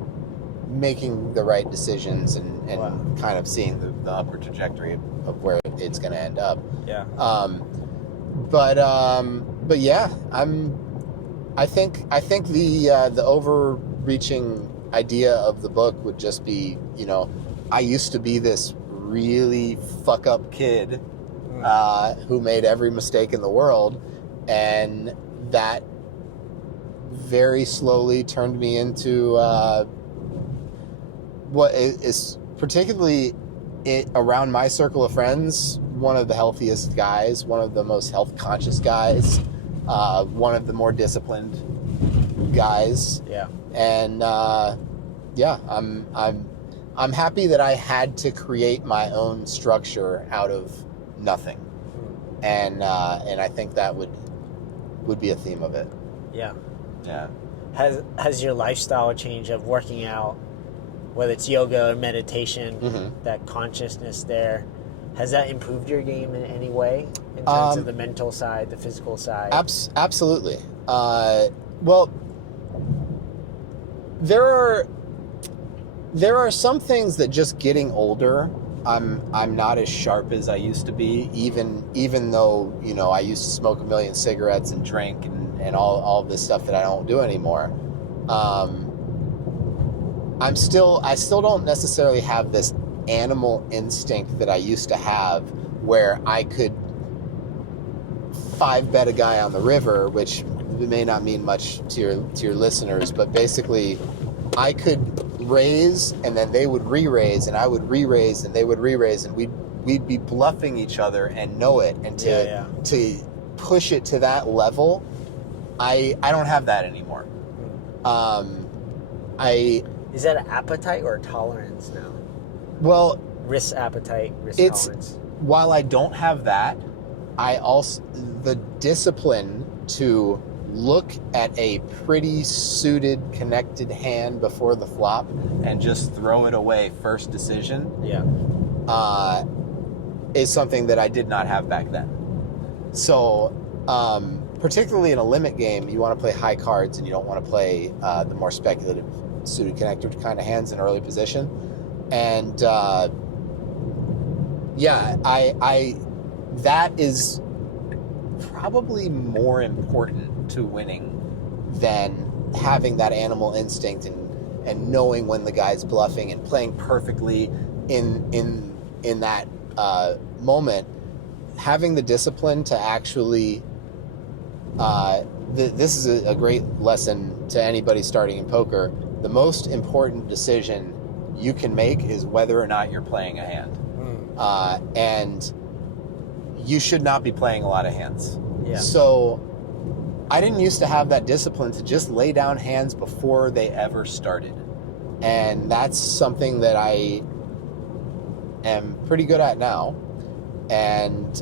making the right decisions and Wow. kind of seeing the upward trajectory of where it's going to end up. Yeah. But yeah, I think the overreaching idea of the book would just be, I used to be this really fuck up kid who made every mistake in the world, and that very slowly turned me into what is particularly around my circle of friends, one of the healthiest guys, one of the most health conscious guys, one of the more disciplined guys. Yeah. And I'm happy that I had to create my own structure out of nothing. And I think that would be a theme of it. Yeah. Yeah. Has your lifestyle change of working out, whether it's yoga or meditation, that consciousness there, has that improved your game in any way in terms of the mental side, the physical side? Absolutely. Well, there are some things that just getting older, I'm not as sharp as I used to be, even though, I used to smoke a million cigarettes and drink and all of this stuff that I don't do anymore. I still don't necessarily have this animal instinct that I used to have, where I could 5-bet a guy on the river, which may not mean much to your listeners, but basically I could raise and then they would re-raise and I would re-raise and they would re-raise, and we'd be bluffing each other and know it, and to push it to that level, I don't have that anymore. Is that an appetite or a tolerance now? Well, Risk appetite, risk tolerance. While I don't have that, I also, the discipline to look at a pretty suited, connected hand before the flop and just throw it away first decision is something that I did not have back then. So, particularly in a limit game, you want to play high cards and you don't want to play the more speculative suited connector kind of hands in early position. And that is probably more important to winning than having that animal instinct and knowing when the guy's bluffing and playing perfectly in that moment. Having the discipline to actually this is a great lesson to anybody starting in poker. The most important decision you can make is whether or not you're playing a hand. And you should not be playing a lot of hands. So I didn't used to have that discipline to just lay down hands before they ever started. And that's something that I am pretty good at now. And,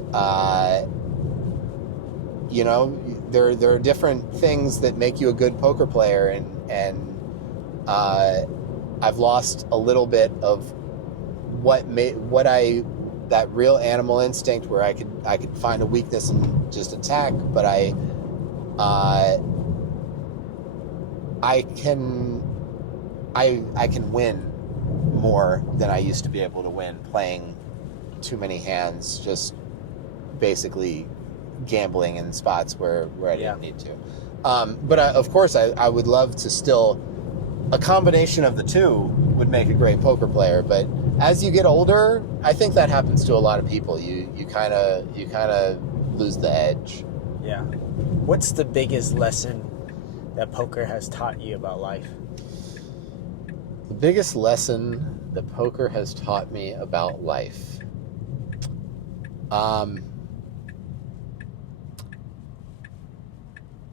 you know, there are different things that make you a good poker player. And I've lost a little bit of that real animal instinct where I could find a weakness and just attack, but I can win more than I used to be able to win playing too many hands, just basically gambling in spots where I didn't need to. But of course I would love to still, a combination of the two would make a great poker player, but as you get older, I think that happens to a lot of people. You kind of lose the edge. Yeah. What's the biggest lesson that poker has taught you about life? The biggest lesson that poker has taught me about life.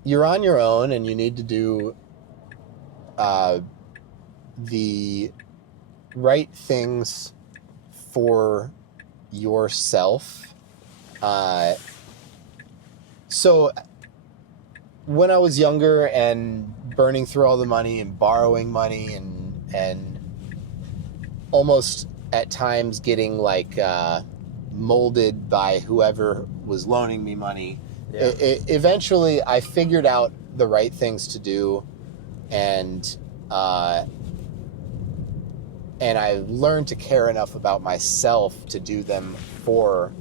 You're on your own and you need to do the right things for yourself. So when I was younger and burning through all the money and borrowing money and almost at times getting like molded by whoever was loaning me money, eventually I figured out the right things to do, and I learned to care enough about myself to do them for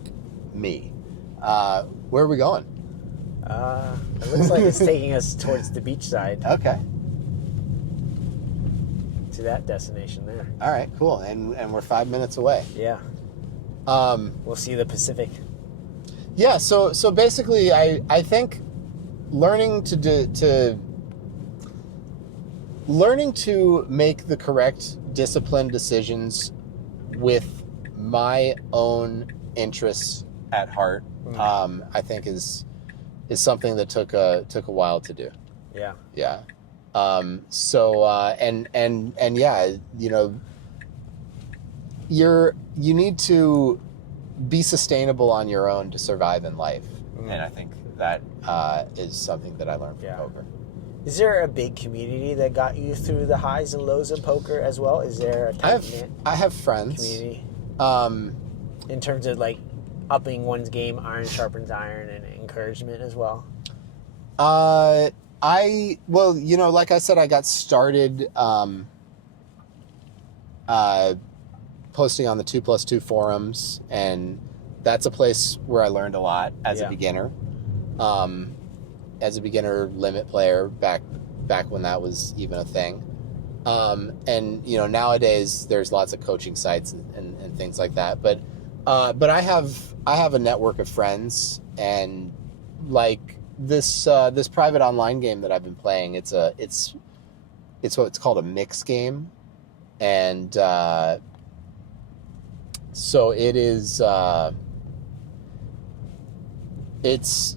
me. Where are we going? It looks like it's taking us towards the beach side. Okay. To that destination there. All right, cool. And we're 5 minutes away. Yeah. We'll see the Pacific. Yeah, so basically I think learning to make the correct disciplined decisions with my own interests at heart, I think is something that took a while to do. Yeah. Yeah. And yeah, you know, you need to be sustainable on your own to survive in life. And I think that is something that I learned from poker. Is there a big community that got you through the highs and lows of poker as well? Is there a tight-knit I have friends. Community? In terms of like upping one's game, iron sharpens iron, and encouragement as well? Well, you know, like I said, I got started posting on the 2+2 forums, and that's a place where I learned a lot as a beginner. As a beginner limit player back when that was even a thing. And you know, nowadays there's lots of coaching sites and things like that. But I have a network of friends, and like this private online game that I've been playing, it's what's called a mix game. And so it is it's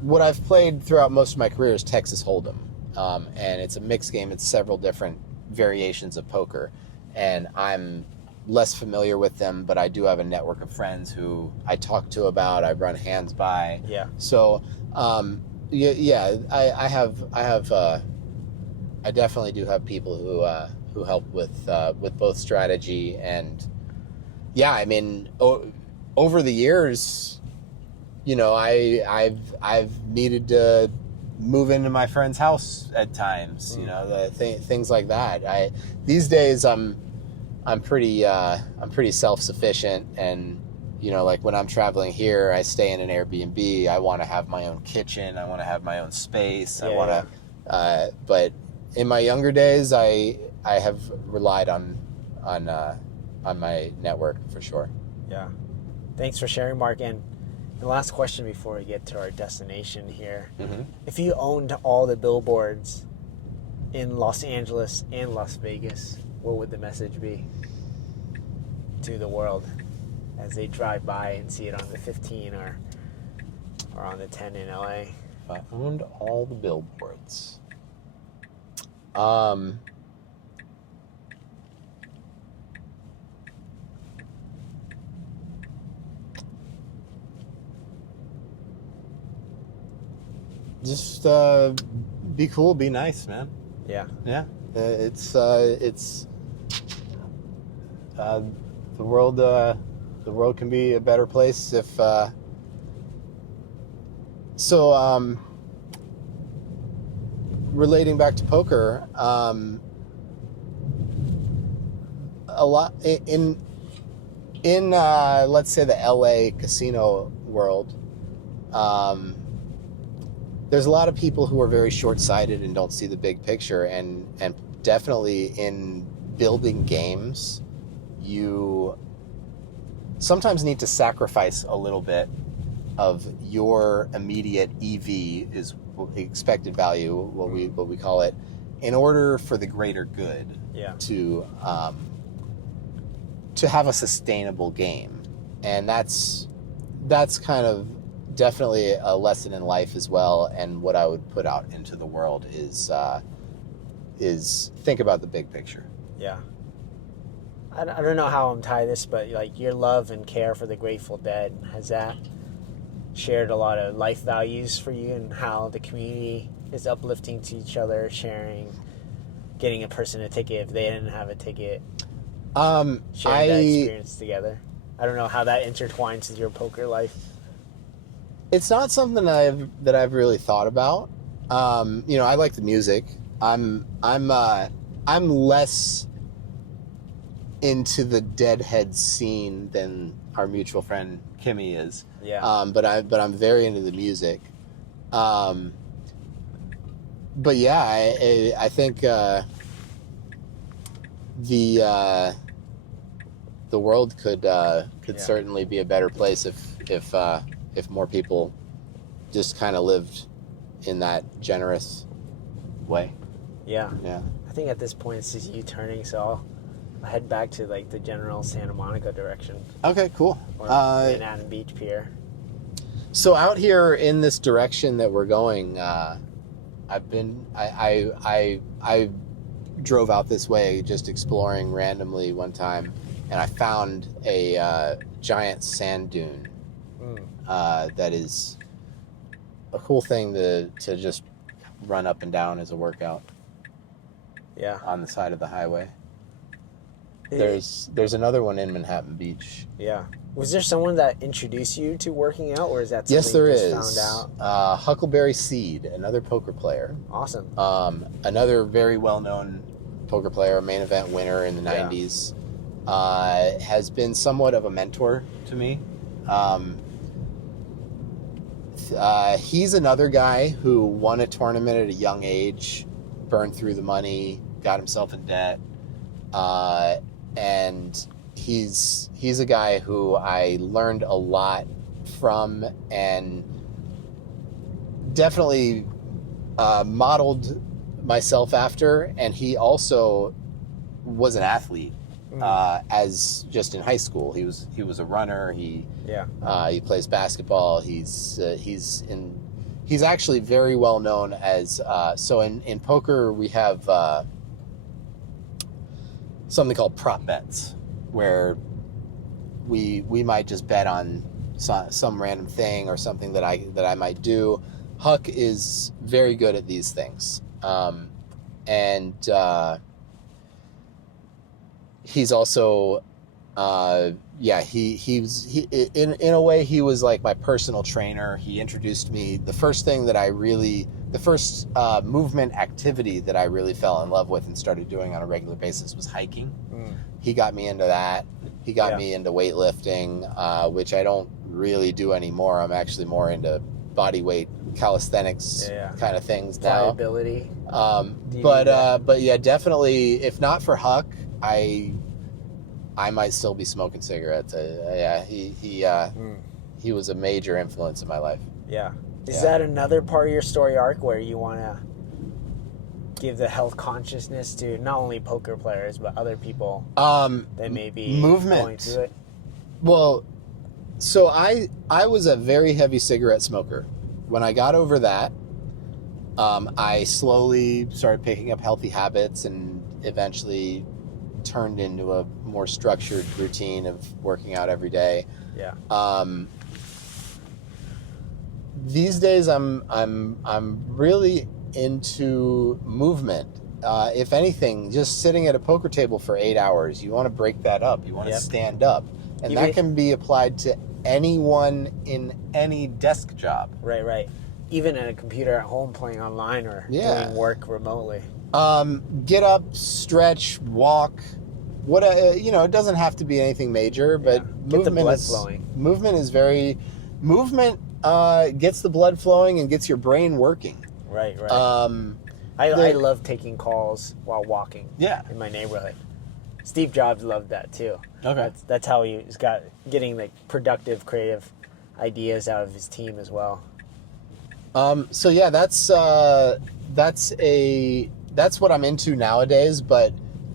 what I've played throughout most of my career is Texas Hold'em, and it's a mixed game. It's several different variations of poker, and I'm less familiar with them, but I do have a network of friends who I talk to about, I run hands by. Yeah. So Yeah. I definitely do have people who help with both strategy and, yeah. I mean, over the years, I've needed to move into my friend's house at times. Things like that. These days I'm pretty self-sufficient, and like when I'm traveling here, I stay in an Airbnb. I want to have my own kitchen. I want to have my own space. I want to. But in my younger days, I have relied on my network for sure. Yeah. Thanks for sharing, Mark. And the last question before we get to our destination here. Mm-hmm. If you owned all the billboards in Los Angeles and Las Vegas, what would the message be to the world as they drive by and see it on the 15 or on the 10 in LA? If I owned all the billboards. Just be cool, be nice, man. Yeah. Yeah, it's the world can be a better place if. Relating back to poker, a lot in let's say the LA casino world. There's a lot of people who are very short-sighted and don't see the big picture, and definitely in building games, you sometimes need to sacrifice a little bit of your immediate EV, is expected value, what we call it, in order for the greater good. Yeah. To have a sustainable game, and that's kind of definitely a lesson in life as well. And what I would put out into the world is think about the big picture. Yeah. I don't know how I'm tie this, but like your love and care for the Grateful Dead, has that shared a lot of life values for you, and how the community is uplifting to each other, sharing, getting a person a ticket if they didn't have a ticket, sharing that experience together? I don't know how that intertwines with your poker life. It's not something that I've really thought about. I like the music. I'm less into the Deadhead scene than our mutual friend Kimmy is. Yeah. But I'm very into the music. But yeah, I think the world could certainly be a better place if more people just kind of lived in that generous way. Yeah. Yeah. I think at this point it's just you turning, so I'll head back to like the general Santa Monica direction. Okay, cool. Or Manhattan Beach Pier. So out here in this direction that we're going, I drove out this way just exploring randomly one time, and I found a giant sand dune. That is a cool thing to just run up and down as a workout. Yeah. On the side of the highway. There's another one in Manhattan Beach. Yeah. Was there someone that introduced you to working out, or is that something Yes, there you is. just found out? Huckleberry Seed, another poker player. Awesome. Another very well-known poker player, main event winner in the 90s. Has been somewhat of a mentor to me. He's another guy who won a tournament at a young age, burned through the money, got himself in debt, and he's a guy who I learned a lot from, and definitely modeled myself after. And he also was an athlete. As just in high school, he was a runner. He plays basketball. He's actually very well known as so in poker we have something called prop bets, where we might just bet on some random thing or something that I might do, Huck is very good at these things. And he's also, he was in a way, he was like my personal trainer. He introduced me. The first movement activity that I really fell in love with and started doing on a regular basis was hiking. He got me into that. He got me into weightlifting, which I don't really do anymore. I'm actually more into body weight calisthenics kind of things now. Pliability. But yeah, definitely, if not for Huck, I might still be smoking cigarettes. He was a major influence in my life. Yeah. Is that another part of your story arc where you want to give the health consciousness to not only poker players but other people that may be going through it? Well, so I was a very heavy cigarette smoker. When I got over that, I slowly started picking up healthy habits and eventually turned into a more structured routine of working out every day. Yeah. These days I'm really into movement. If anything, just sitting at a poker table for 8 hours, you want to break that up. You want to stand up. And that can be applied to anyone in any desk job. Right. Even at a computer at home playing online or doing work remotely. Get up, stretch, walk. It doesn't have to be anything major, but get the blood flowing. Movement gets the blood flowing and gets your brain working. Right. I love taking calls while walking in my neighborhood. Steve Jobs loved that too. Okay. That's how he was getting like productive, creative ideas out of his team as well. So yeah, that's what I'm into nowadays, but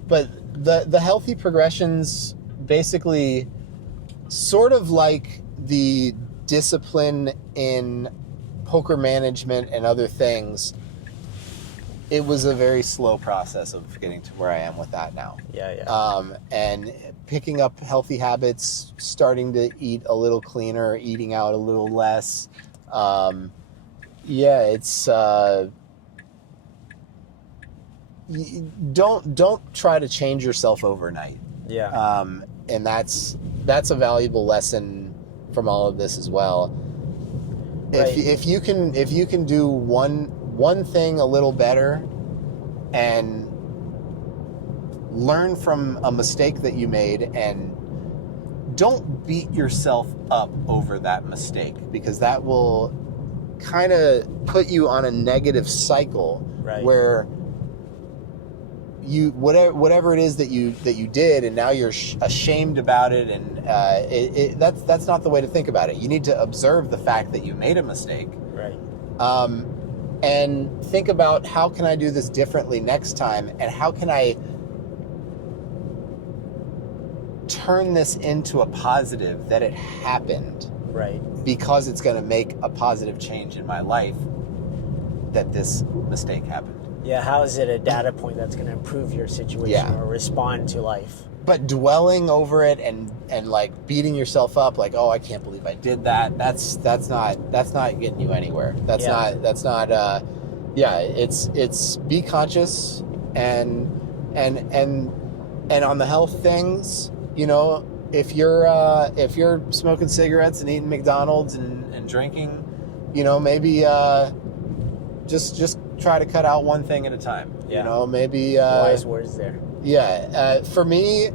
the healthy progressions basically sort of like the discipline in poker management and other things. It was a very slow process of getting to where I am with that now. Yeah. And picking up healthy habits, starting to eat a little cleaner, eating out a little less. It's don't try to change yourself overnight. Yeah. And that's a valuable lesson from all of this as well. Right. If you can do one thing a little better and learn from a mistake that you made, and don't beat yourself up over that mistake, because that will kind of put you on a negative cycle where you whatever it is that you did, and now you're ashamed about it, and that's not the way to think about it. You need to observe the fact that you made a mistake, and think about, how can I do this differently next time, and how can I turn this into a positive, that it happened, because it's going to make a positive change in my life that this mistake happened. Yeah, how is it a data point that's going to improve your situation or respond to life? But dwelling over it and like beating yourself up, like, oh, I can't believe I did that. That's not getting you anywhere. That's not. It's be conscious and on the health things. If you're smoking cigarettes and eating McDonald's and drinking, maybe just try to cut out one thing at a time. Maybe wise words there. For me,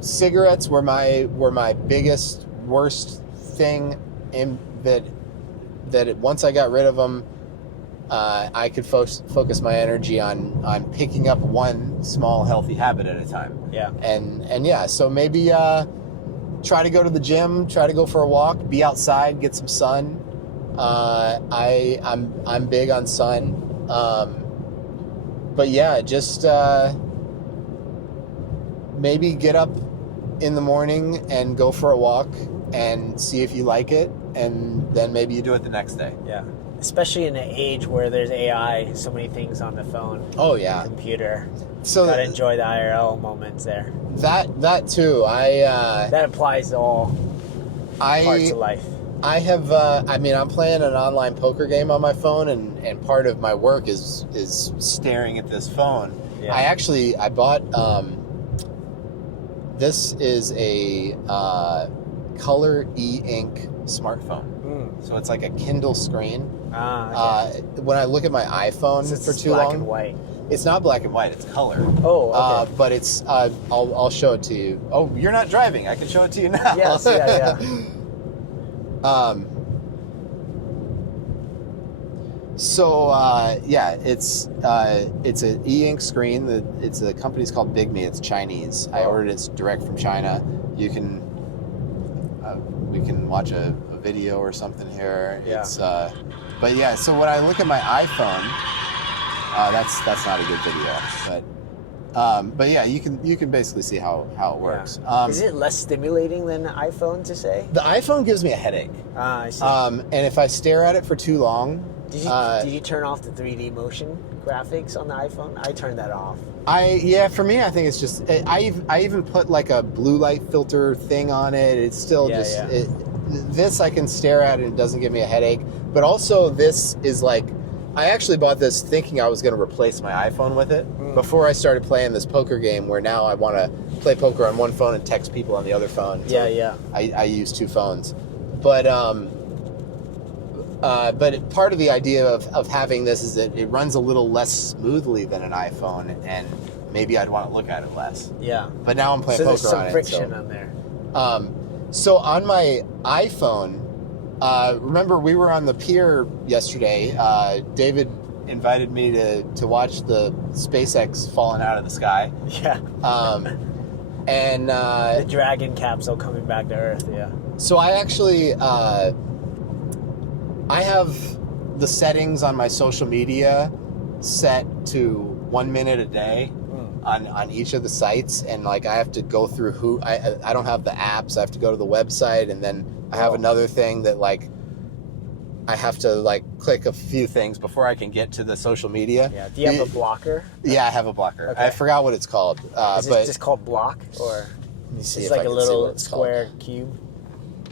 cigarettes were my biggest, worst thing, in that once I got rid of them, I could focus my energy on picking up one small healthy habit at a time. So maybe try to go to the gym, try to go for a walk, be outside, get some sun. I'm big on sun. Just maybe get up in the morning and go for a walk and see if you like it, and then maybe you do it the next day. Yeah. Especially in an age where there's AI, so many things on the phone. Oh yeah. Computer. So gotta enjoy the IRL moments there. That too. That applies to all parts of life. I have. I'm playing an online poker game on my phone, and part of my work is staring at this phone. Yeah. I bought. This is a color e-ink smartphone. So it's like a Kindle screen. Okay. When I look at my iPhone So for it's too black long, and white. it's not black and white. It's color. Oh, okay. But it's. I'll show it to you. Oh, you're not driving. I can show it to you now. Yes, yeah. It's an e-ink screen. The company's called Bigme. It's Chinese. I ordered it direct from China. You can we can watch a video or something here. Yeah. It's but yeah. So when I look at my iPhone, that's not a good video. But yeah, you can basically see how it works. Yeah. Is it less stimulating than the iPhone to say? The iPhone gives me a headache. I see. And if I stare at it for too long. Did you turn off the 3D motion graphics on the iPhone? I turned that off. For me, I think it's just I even put like a blue light filter thing on it. It's still this I can stare at and it doesn't give me a headache. But also this is like I actually bought this thinking I was going to replace my iPhone with it before I started playing this poker game where now I want to play poker on one phone and text people on the other phone. So I use two phones, but part of the idea of having this is that it runs a little less smoothly than an iPhone, and maybe I'd want to look at it less. Yeah. But now I'm playing poker there's some on friction it. on there. So on my iPhone, remember we were on the pier yesterday. David invited me to watch the SpaceX falling out of the sky. Yeah. And the Dragon capsule coming back to Earth. Yeah. So I actually. I have the settings on my social media set to 1 minute a day on each of the sites, and like I have to go through I don't have the apps. I have to go to the website, and then I have another thing that like I have to like click a few things before I can get to the social media. Yeah. Do you have a blocker? Yeah, I have a blocker. Okay. I forgot what it's called. Is it just called block, or let me see it's if like I a can see what little it's square called. cube?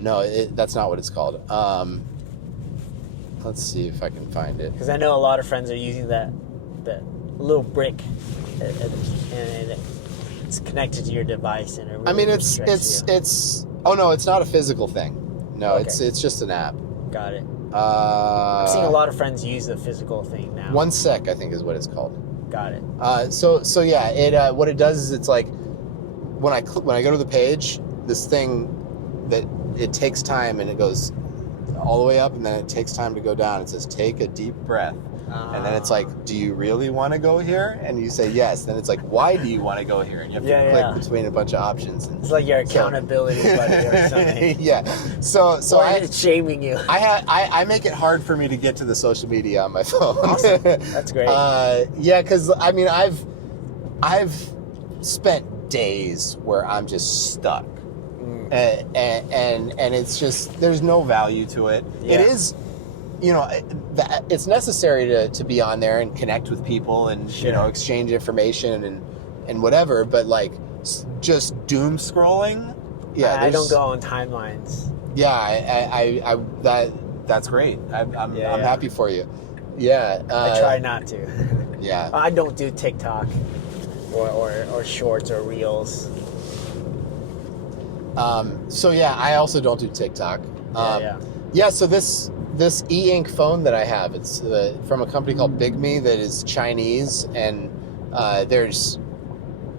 No, that's not what it's called. Let's see if I can find it. Because I know a lot of friends are using that little brick, and it's connected to your device, and it really restricts you. it's. Oh no, it's not a physical thing. No, Okay. it's just an app. Got it. I'm seeing a lot of friends use the physical thing now. One Sec, I think, is what it's called. Got it. So yeah, it what it does is it's like when I go to the page, this thing that it takes time and it goes all the way up and then it takes time to go down. It says take a deep breath. And then it's like, do you really want to go here? And you say yes. Then it's like, why do you want to go here? And you have to click between a bunch of options. And it's like your accountability buddy or something. Yeah. So it's shaming you. I make it hard for me to get to the social media on my phone. Awesome. That's great. Yeah, because I mean I've spent days where I'm just stuck. And it's just there's no value to it. Yeah. It is, it's necessary to be on there and connect with people and exchange information and whatever. But like just doom scrolling, I don't go on timelines. Yeah, that's great. I'm happy for you. Yeah, I try not to. Yeah, I don't do TikTok or shorts or reels. So yeah, I also don't do TikTok. Yeah. So this e-ink phone that I have, it's from a company called Bigme that is Chinese, and there's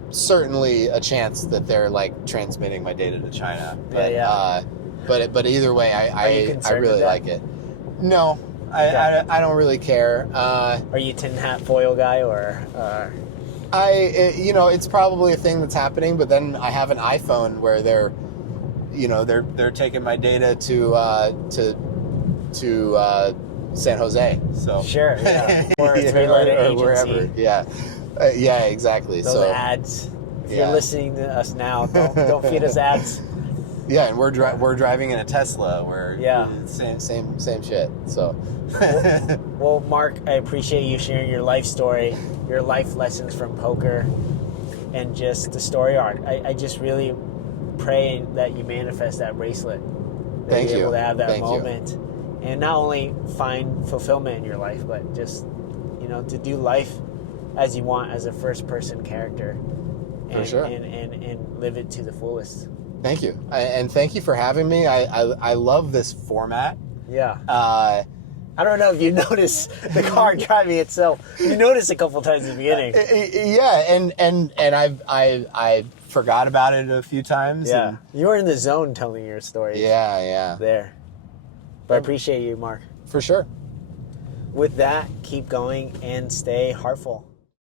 certainly a chance that they're like transmitting my data to China. But but either way, I really like it. No, I don't really care. Are you tin hat foil guy or? It's probably a thing that's happening, but then I have an iPhone where they're taking my data to San Jose. So sure, yeah, or or wherever. Yeah, yeah, exactly. Those ads. If you're listening to us now, don't feed us ads. Yeah, and we're driving in a Tesla. Same shit. So. Well, Mark, I appreciate you sharing your life story, your life lessons from poker, and just the story arc. I just really pray that you manifest that bracelet Thank be you. able to have that Thank you. moment, and not only find fulfillment in your life, but just to do life as you want as a first person character, and, For sure. and live it to the fullest. Thank you, and thank you for having me. I love this format. Yeah. Uh, I don't know if you noticed the car driving itself. You noticed a couple times at the beginning. Yeah, and I forgot about it a few times. Yeah. And You were in the zone telling your story. yeah. There. But I appreciate you, Mark. For sure. With that, keep going and stay heartful.